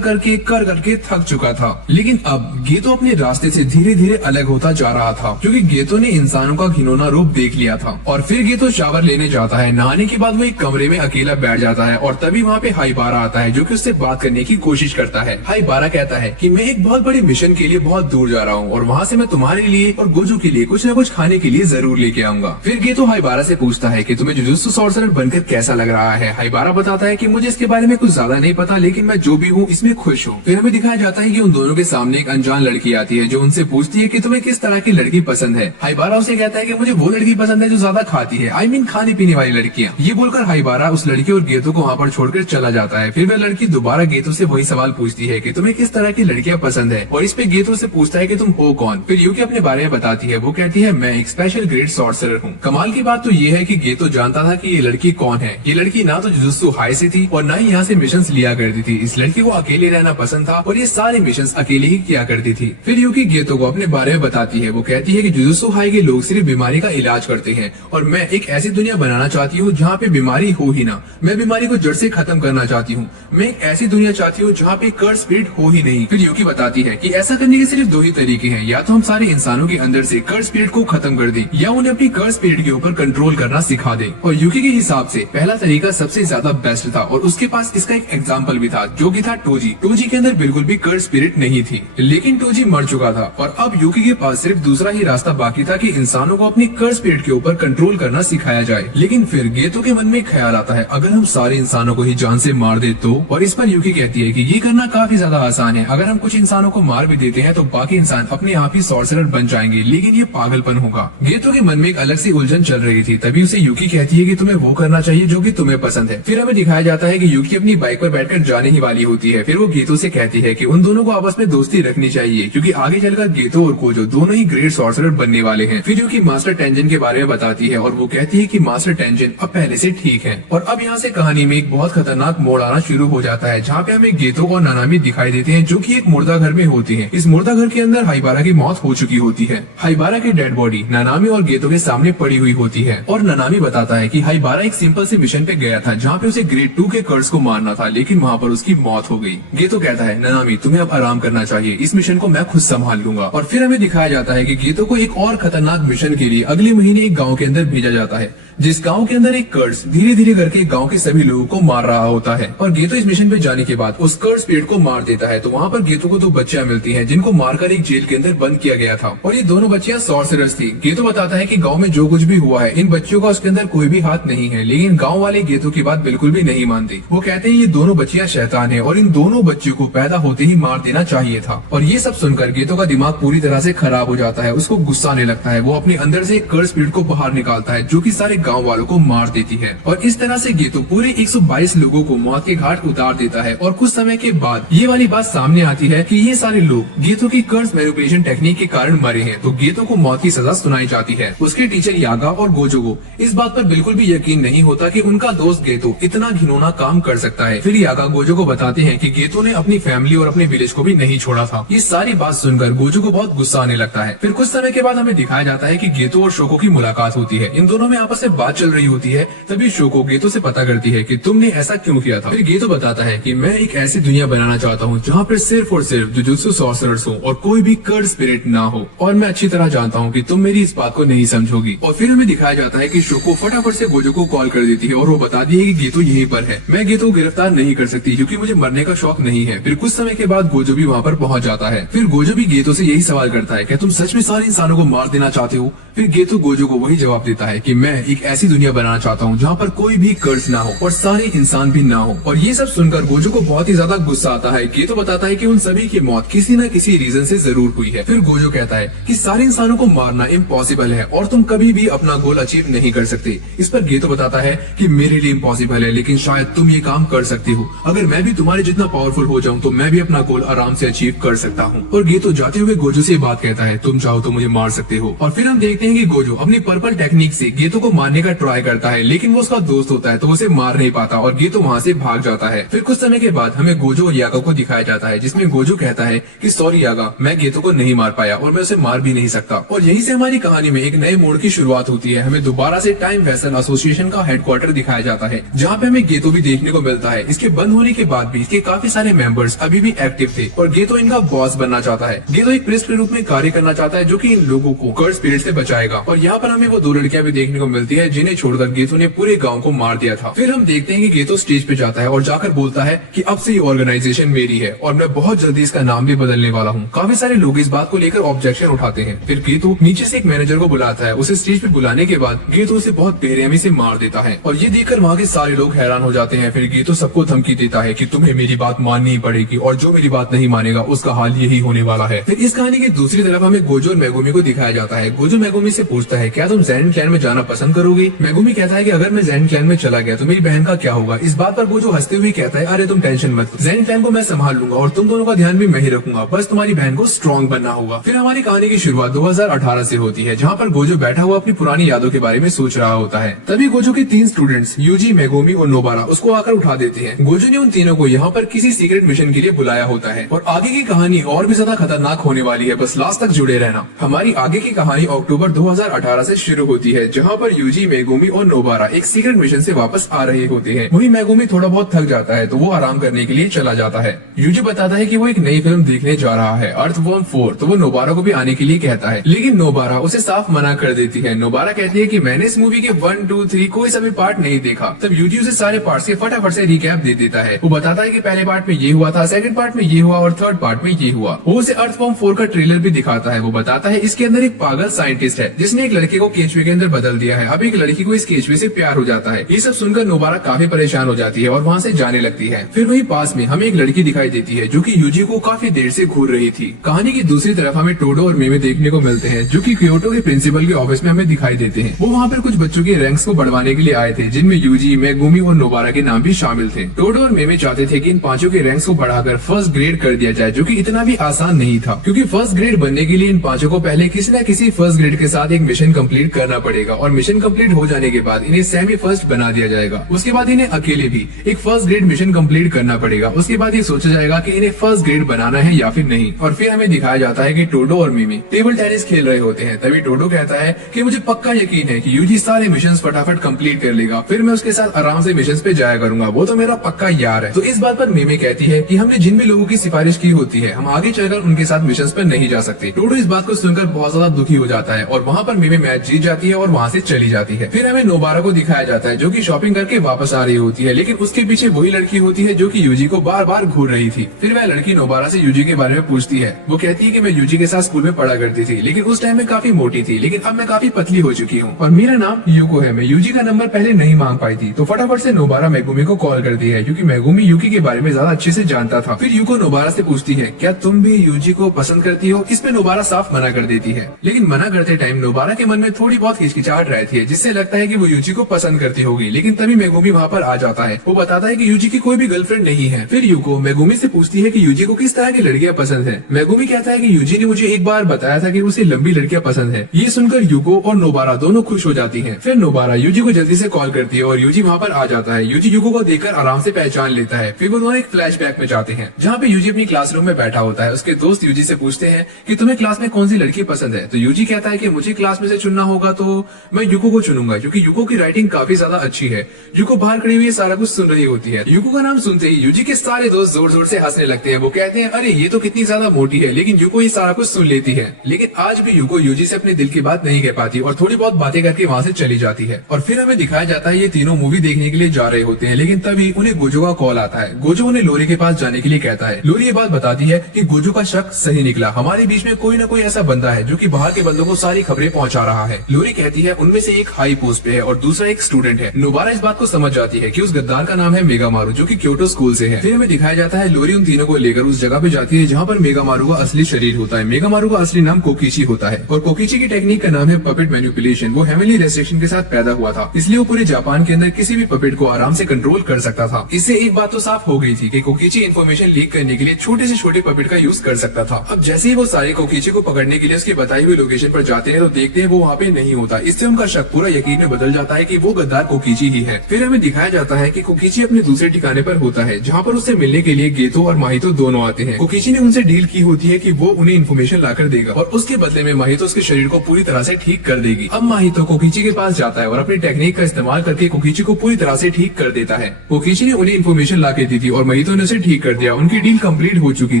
करके थक चुका था। लेकिन अब गेतो अपने रास्ते से धीरे धीरे अलग होता जा रहा था, क्योंकि गेतो ने इंसानों का घिनौना रूप देख लिया था। और फिर गेतो शावर लेने जाता है। नहाने के बाद वो एक कमरे में अकेला बैठ जाता है और तभी वहाँ पे हाइबारा आता है, जो कि उससे बात करने की कोशिश करता है। हाइबारा कहता है कि मैं एक बहुत बड़ी मिशन के लिए बहुत दूर जा रहा हूँ और वहाँ से मैं तुम्हारे लिए और गोजो के लिए कुछ न कुछ खाने के लिए जरूर लेके आऊंगा। फिर गेतो हाइबारा से पूछता है कि तुम्हें जुजुत्सु सॉर्सरर बनकर कैसा लग रहा है। हाइबारा बताता है कि मुझे इसके बारे में कुछ ज्यादा नहीं पता, लेकिन मैं जो भी हूँ इसमें खुश हूँ। फिर हमें दिखाया जाता है कि उन दोनों के सामने एक अनजान लड़की आती है, जो उनसे पूछती है कि तुम्हें किस तरह की लड़की पसंद है। हाइबारा उसे कहता है कि मुझे वो लड़की पसंद है जो ज्यादा खाती है, आई मीन खाने पीने वाली लड़कियाँ। ये बोलकर हाइबारा उस लड़की और गेतो को वहाँ पर छोड़कर चला जाता है। फिर वह लड़की दोबारा गेतो से वही सवाल पूछती है कि तुम्हें किस तरह की लड़कियाँ पसंद है, और इस पे गेतो से पूछता है कि तुम हो कौन। फिर यूकी अपने बारे में बताती है। वो कहती है मैं एक स्पेशल ग्रेड सॉर्सरर हूँ। कमाल की बात तो ये है कि गेतो जानता था कि ये लड़की कौन है। ये लड़की ना तो जुजुत्सु हाई से थी और ना ही यहाँ से मिशंस लिया करती थी। इस लड़की को अकेले रहना पसंद था और ये सारे मिशंस अकेले ही किया करती थी। फिर यूकी गेतो को अपने बारे में बताती है। वो कहती है कि जुजुत्सु हाई के लोग सिर्फ बीमारी का इलाज करते हैं और मैं एक ऐसी दुनिया बनाना चाहती हूँ जहाँ पे बीमारी हो ही ना। मैं बीमारी को जड़ से खत्म करना चाहती हूँ। मैं एक ऐसी दुनिया चाहती हूँ जहाँ पे कर्स स्पिरिट हो ही नहीं। फिर यूकी बताती है कि ऐसा करने के सिर्फ दो ही तरीके हैं, या तो हम सारे इंसानों के अंदर से कर्स स्पिरिट को खत्म कर दें या उन्हें अपनी कर्स स्पिरिट के ऊपर कंट्रोल करना सिखा दें। और यूकी के हिसाब से पहला तरीका सबसे ज्यादा बेस्ट था और उसके पास इसका एक एग्जाम्पल भी था, जो कि था टोजी। टोजी के अंदर बिल्कुल भी कर्स स्पिरिट नहीं थी, लेकिन टोजी मर चुका था और अब यूकी के पास सिर्फ दूसरा ही रास्ता बाकी था कि इंसानों को अपनी कर्स स्पिरिट के ऊपर कंट्रोल करना सिखाया जाए। लेकिन फिर गेतो के मन में ख्याल आता है, अगर हम सारे इंसानों को ही जान से मार दे तो। और इस पर यूकी कहती है कि ये करना काफी ज्यादा आसान है। अगर हम कुछ इंसानों को मार भी देते हैं तो बाकी इंसान अपने आप ही सॉर्सरर बन जाएंगे, लेकिन ये पागलपन होगा। गेतो के मन में एक अलग सी उलझन चल रही थी। तभी उसे यूकी कहती है कि तुम्हें वो करना चाहिए जो कि तुम्हें पसंद है। फिर हमें दिखाया जाता है कि यूकी अपनी बाइक पर बैठकर जाने ही वाली होती है। फिर वो गेतो से कहती है कि उन दोनों को आपस में दोस्ती रखनी चाहिए, क्योंकि आगे चलकर गेतो और गोजो दोनों ही ग्रेट सॉर्सरर बनने वाले हैं। फिर यूकी मास्टर टेंजन के बारे में बताती है और वो कहती है कि मास्टर टेंजन अब पहले से ठीक है। और अब यहाँ से कहानी में एक बहुत खतरनाक मोड़ आना शुरू हो जाता है, जहाँ पे हमें गेतो और नानामी दिखाई देते हैं, जो कि एक मुर्दा घर में होती है। इस मुर्दा घर के अंदर हाइबारा की मौत हो चुकी होती है। हाइबारा की डेड बॉडी नानामी और गेतो के सामने पड़ी हुई होती है और नानामी बताता है कि हाइबारा एक सिंपल से मिशन पे गया था, जहाँ पे उसे ग्रेड 2 के कर्स को मारना था, लेकिन वहाँ पर उसकी मौत हो गई। गेतो कहता है नानामी तुम्हें अब आराम करना चाहिए, इस मिशन को मैं खुद संभाल लूंगा। और फिर हमें दिखाया जाता है कि गेतो को एक और खतरनाक मिशन के लिए अगले महीने एक गाँव के अंदर भेजा जाता है, जिस गांव के अंदर एक कर्स धीरे धीरे करके गांव के सभी लोगों को मार रहा होता है। और गेतो इस मिशन पे जाने के बाद उस कर्स पेड़ को मार देता है। तो वहाँ पर गेतो को 2 बच्चियां मिलती हैं, जिनको मारकर एक जेल के अंदर बंद किया गया था और ये दोनों बच्चियां सॉर्सरर्स थी। गेतो बताता है कि गांव में जो कुछ भी हुआ है इन बच्चियों का उसके अंदर कोई भी हाथ नहीं है, लेकिन गाँव वाले गेतो की बात बिल्कुल भी नहीं मानते। वो कहते हैं ये दोनों बच्चियां शैतान है और इन दोनों बच्चियों को पैदा होते ही मार देना चाहिए था। और ये सब सुनकर गेतो का दिमाग पूरी तरह से खराब हो जाता है। उसको गुस्सा आने लगता है। वो अपने अंदर से एक कर्स पेड़ को बाहर निकालता है, जो कि सारे गाँव वालों को मार देती है। और इस तरह से गेतो पूरे 122 लोगों को मौत के घाट उतार देता है। और कुछ समय के बाद ये वाली बात सामने आती है कि ये सारे लोग गेतो की कर्स मैनिपुलेशन टेक्निक के कारण मरे हैं। तो गेतो को मौत की सजा सुनाई जाती है। उसके टीचर यागा और गोजो को इस बात पर बिल्कुल भी यकीन नहीं होता कि उनका दोस्त गेतो इतना घिनौना काम कर सकता है। फिर यागा गोजो को बताते हैं कि गेतो ने अपनी फैमिली और अपने विलेज को भी नहीं छोड़ा था। ये सारी बात सुनकर गोजो को बहुत गुस्सा आने लगता है। फिर कुछ समय के बाद हमें दिखाया जाता है कि गेतो और शोको की मुलाकात होती है। इन दोनों में आपस में बात चल रही होती है। तभी शोको गेतो से पता करती है कि तुमने ऐसा क्यों किया था। फिर गेतो बताता है कि मैं एक ऐसी दुनिया बनाना चाहता हूँ जहाँ पर सिर्फ और सिर्फ जुजुत्सु सॉर्सरर्स हो और कोई भी कर्स स्पिरिट ना हो। और मैं अच्छी तरह जानता हूँ कि तुम मेरी इस बात को नहीं समझोगी। और फिर हमें दिखाया जाता है कि शोको फटाफट से गोजो को कॉल कर देती है और वो बताती है कि गेतो यहीं पर है। मैं गेतो को गिरफ्तार नहीं कर सकती क्योंकि मुझे मरने का शौक नहीं है। फिर कुछ समय के बाद गोजो भी वहाँ पर पहुँच जाता है। फिर गोजो भी गेतो से यही सवाल करता है, क्या तुम सच में सारे इंसानों को मार देना चाहते हो? फिर गेतो गोजो को वही जवाब देता है कि मैं एक ऐसी दुनिया बनाना चाहता हूँ जहाँ पर कोई भी कर्स ना हो और सारे इंसान भी ना हो। और ये सब सुनकर गोजो को बहुत ही ज्यादा गुस्सा आता है। गेतो बताता है कि उन सभी की मौत किसी न किसी रीजन से जरूर हुई है। फिर गोजो कहता है कि सारे इंसानों को मारना इम्पॉसिबल है और तुम कभी भी अपना गोल अचीव नहीं कर सकते। इस पर गेतो बताता है कि मेरे लिए इम्पॉसिबल है, लेकिन शायद तुम ये काम कर सकते हो। अगर मैं भी तुम्हारे जितना पावरफुल हो जाऊँ तो मैं भी अपना गोल आराम से अचीव कर सकता हूँ। और गेतो जाते हुए गोजो से बात कहता है, तुम चाहो तो मुझे मार सकते हो। और फिर हम देखते हैं कि गोजो अपनी पर्पल टेक्निक से गेतो को मारने मारने का ट्राई करता है, लेकिन वो उसका दोस्त होता है तो उसे मार नहीं पाता और गेतो वहाँ से भाग जाता है। फिर कुछ समय के बाद हमें गोजो और यागा को दिखाया जाता है, जिसमें गोजो कहता है कि सॉरी यागा, मैं गेतो को नहीं मार पाया और मैं उसे मार भी नहीं सकता। और यहीं से हमारी कहानी में एक नए मोड़ की शुरुआत होती है। हमें दोबारा से टाइम वेसल एसोसिएशन का हेडक्वार्टर दिखाया जाता है, जहाँ पे हमें गेतो भी देखने को मिलता है। इसके बंद होने के बाद भी इसके काफी सारे मेंबर्स अभी भी एक्टिव थे और गेतो इनका बॉस बनना चाहता है। गेतो एक प्रिस्ट के रूप में कार्य करना चाहता है, जो कि इन लोगों को कर्स स्पिरिट से बचाएगा। और यहाँ पर हमें वो दो लड़कियां भी देखने को मिलती है, जिन्हें छोड़कर गेतो ने पूरे गाँव को मार दिया था। फिर हम देखते हैं कि गेतो स्टेज पे जाता है और जाकर बोलता है कि अब से ये ऑर्गेनाइजेशन मेरी है और मैं बहुत जल्दी इसका नाम भी बदलने वाला हूँ। काफी सारे लोग इस बात को लेकर ऑब्जेक्शन उठाते हैं। फिर गेतो नीचे से एक मैनेजर को बुलाता है। उसे स्टेज पे बुलाने के बाद गेतो उसे बहुत बेरहमी से मार देता है और ये देखकर वहाँ के सारे लोग हैरान हो जाते हैं। फिर गेतो सबको धमकी देता है कि तुम्हें मेरी बात माननी ही पड़ेगी और जो मेरी बात नहीं मानेगा उसका हाल यही होने वाला है। फिर इस कहानी की दूसरी तरफ हमें गोजो और मेगुमी को दिखाया जाता है। गोजो मेगुमी से पूछता है क्या तुम ज़ेनिथ क्लैन में जाना पसंद करोगी। मेगुमी कहता है कि अगर मैं ज़ेनिथ क्लैन में चला गया तो मेरी बहन का क्या होगा। इस बात पर गोजो हंसते हुए कहता है अरे तुम टेंशन मत, ज़ेनिथ क्लैन को मैं संभाल लूंगा और तुम दोनों का ध्यान भी मैं ही रखूंगा, बस तुम्हारी बहन को स्ट्रॉन्ग बनना होगा। फिर हमारी कहानी की शुरुआत 2018 से होती है, जहाँ पर गोजो बैठा हुआ अपनी पुरानी यादों के बारे में सोच रहा होता है। तभी गोजो के 3 स्टूडेंट्स यूजी, मेगुमी और नोबारा उसको आकर उठा देते हैं। गोजो ने उन तीनों को यहाँ पर किसी सीक्रेट मिशन के लिए बुलाया होता है और आगे की कहानी और भी ज्यादा खतरनाक होने वाली है, बस लास्ट तक जुड़े रहना। हमारी आगे की कहानी अक्टूबर 2018 से शुरू होती है, जहाँ पर यूजी, मेगुमी और नोबारा एक सीक्रेट मिशन से वापस आ रहे होते हैं। वहीं मेगुमी थोड़ा बहुत थक जाता है तो वो आराम करने के लिए चला जाता है। यूजी बताता है कि वो एक नई फिल्म देखने जा रहा है, अर्थवर्म 4, तो वो नोबारा को भी आने के लिए कहता है, लेकिन नोबारा उसे साफ मना कर देती है। नोबारा कहती है कि मैंने इस मूवी के 1, 2, 3 कोई सा भी पार्ट नहीं देखा। तब यूजी उसे सारे पार्ट्स के फटाफट से रिकैप दे देता है। वो बताता है कि पहले पार्ट में ये हुआ था, सेकंड पार्ट में ये हुआ और थर्ड पार्ट में ये हुआ। वो उसे अर्थवर्म 4 का ट्रेलर भी दिखाता है। वो बताता है इसके अंदर एक पागल साइंटिस्ट है जिसने एक लड़के को केचुए के अंदर बदल दिया है। अब एक लड़की को इस केचुए से प्यार हो जाता है। ये सब सुनकर नोबारा काफी परेशान हो जाती है और वहाँ से जाने लगती है। फिर वही पास में हमें एक लड़की दिखाई देती है जो कि यूजी को काफी देर से घूर रही थी। कहानी की दूसरी तरफ हमें टोडो और मेमे देखने को मिलते हैं, जो कि क्योटो के प्रिंसिपल के ऑफिस में हमें दिखाई देते हैं। वो वहाँ पर कुछ बच्चों के रैंक्स को बढ़वाने के लिए आए थे, जिनमें यूजी, मेगुमी और नोबारा के नाम भी शामिल थे। टोडो और मेमे चाहते थे कि इन पांचों के रैंक्स को बढ़ाकर फर्स्ट ग्रेड कर दिया जाए, जो कि इतना भी आसान नहीं था, क्योंकि फर्स्ट ग्रेड बनने के लिए इन पांचों को पहले किसी न किसी फर्स्ट ग्रेड के साथ एक मिशन कंप्लीट करना पड़ेगा और मिशन कंप्लीट हो जाने के बाद इन्हें सेमी फर्स्ट बना दिया जाएगा। उसके बाद इन्हें अकेले भी एक फर्स्ट ग्रेड मिशन कंप्लीट करना पड़ेगा। उसके बाद ये सोचा जाएगा कि इन्हें फर्स्ट ग्रेड बनाना है या फिर नहीं। और फिर हमें दिखाया जाता है कि टोडो और मिमी टेबल टेनिस खेल रहे होते हैं। तभी टोडो कहता है कि मुझे पक्का यकीन है कि यूजी सारे मिशन फटाफट कंप्लीट कर लेगा, फिर मैं उसके साथ आराम से मिशन पे जाया करूंगा, वो तो मेरा पक्का यार है। तो इस बात पर मिमी कहती है कि हमने जिन भी लोगों की सिफारिश की होती है हम आगे चलकर उनके साथ मिशन पर नहीं जा सकते। टोडो इस बात को सुनकर बहुत ज्यादा दुखी हो जाता है और वहाँ पर मिमी मैच जीत जाती है और वहाँ से चली जाती है। फिर हमें नोबारा को दिखाया जाता है जो कि शॉपिंग करके वापस आ रही होती है, लेकिन उसके पीछे वही लड़की होती है जो कि यूजी को बार बार घूर रही थी। फिर वह लड़की नोबारा से यूजी के बारे में पूछती है। वो कहती है कि मैं यूजी के साथ स्कूल में पढ़ा करती थी, लेकिन उस टाइम में काफी मोटी थी, लेकिन अब मैं काफी पतली हो चुकी हूँ और मेरा नाम यूको है। मैं यूजी का नंबर पहले नहीं मांग पाई थी, तो फटाफट से नोबारा मेगुमी को कॉल करती है, क्योंकि मेगुमी यूकी के बारे में ज्यादा अच्छे से जानता था। फिर यूको नोबारा से पूछती है क्या तुम भी यूजी को पसंद करती हो। इसमें नोबारा साफ मना कर देती है, लेकिन मना करते टाइम नोबारा के मन में थोड़ी बहुत हिचकिचाहट रहती है, जिससे लगता है कि वो यूजी को पसंद करती होगी। लेकिन तभी मेगुमी वहाँ पर आ जाता है। वो बताता है कि यूजी की कोई भी गर्लफ्रेंड नहीं है। फिर यूको मेगुमी से पूछती है कि यूजी को किस तरह की लड़कियां पसंद है। मेगुमी कहता है कि यूजी ने मुझे एक बार बताया था कि उसे लंबी लड़कियां पसंद है। ये सुनकर यूको और नोबारा दोनों खुश हो जाती हैं। फिर नोबारा यूजी को जल्दी से कॉल करती है और यूजी वहाँ पर आ जाता है। यूजी यूको को देखकर आराम से पहचान लेता है। फिर वो दोनों एक फ्लैशबैक में जाते हैं, जहाँ पे यूजी अपनी क्लासरूम में बैठा होता है। उसके दोस्त यूजी से पूछते हैं कि तुम्हें क्लास में कौन सी लड़की पसंद है। तो यूजी कहता है कि मुझे क्लास में से चुनना होगा तो मैं यूको को चुनूंगा, क्योंकि यूको की राइटिंग काफी ज्यादा अच्छी है। यूको बाहर खड़ी हुई सारा कुछ सुन रही होती है। यूको का नाम सुनते ही यूजी के सारे दोस्त जोर जोर से हंसने लगते हैं। वो कहते हैं अरे ये तो कितनी ज्यादा मोटी है, लेकिन यूको ये सारा कुछ सुन लेती है। लेकिन आज भी यूको यूजी से अपने दिल की बात नहीं कह पाती और थोड़ी बहुत बातें करके वहाँ से चली जाती है। और फिर हमें दिखाया जाता है ये तीनों मूवी देखने के लिए जा रहे होते हैं, लेकिन तभी उन्हें गोजो का कॉल आता है। गोजो उन्हें लोरी के पास जाने के लिए कहता है। लोरी ये बात बताती है कि गोजो का शक सही निकला, हमारे बीच में कोई न कोई ऐसा बंदा है जो कि बाहर के बंदों को सारी खबरें पहुंचा रहा है। लोरी कहती है उनमें से एक हाई पोस्ट पे है और दूसरा एक स्टूडेंट है। नोबारा इस बात को समझ जाती है कि उस गद्दार का नाम है मेगामारू, जो कि क्योटो स्कूल से है। फिर हमें दिखाया जाता है लोरी उन तीनों को लेकर उस जगह पे जाती है जहाँ पर मेगामारू का असली शरीर होता है। मेगामारू का असली नाम कोकीची होता है और कोकीची की टेक्निक का नाम है पपेट मैनिपुलेशन। वो हेवनली रेस्ट्रिक्शन के साथ पैदा हुआ था, इसलिए वो पूरे जापान के अंदर किसी भी पपेट को आराम से कंट्रोल कर सकता था। इससे एक बात तो साफ हो गई थी कि कोकीची इन्फॉर्मेशन लीक करने के लिए छोटे से छोटे पपेट का यूज कर सकता था। अब जैसे ही वो सारे कोकीची को पकड़ने के लिए उसकी बताई हुई लोकेशन पर जाते हैं तो देखते हैं वो वहाँ पे नहीं होता। इससे उनका शक पूरा यकीन में बदल जाता है कि वो गद्दार कोकिची ही है। फिर हमें दिखाया जाता है कि कोकिची अपने दूसरे ठिकाने पर होता है, जहाँ पर उससे मिलने के लिए गेतो और माहितो दोनों आते हैं। कोकिची ने उनसे डील की होती है कि वो उन्हें इन्फॉर्मेशन लाकर देगा और उसके बदले में माहितो उसके शरीर को पूरी तरह से ठीक कर देगी। अब माहितो कोकिची के पास जाता है और अपनी टेक्निक का इस्तेमाल करके कोकिची को पूरी तरह से ठीक कर देता है। कोकिची ने उन्हें इन्फॉर्मेशन ला के दी थी और माहितो ने उसे ठीक कर दिया। उनकी डील कंप्लीट हो चुकी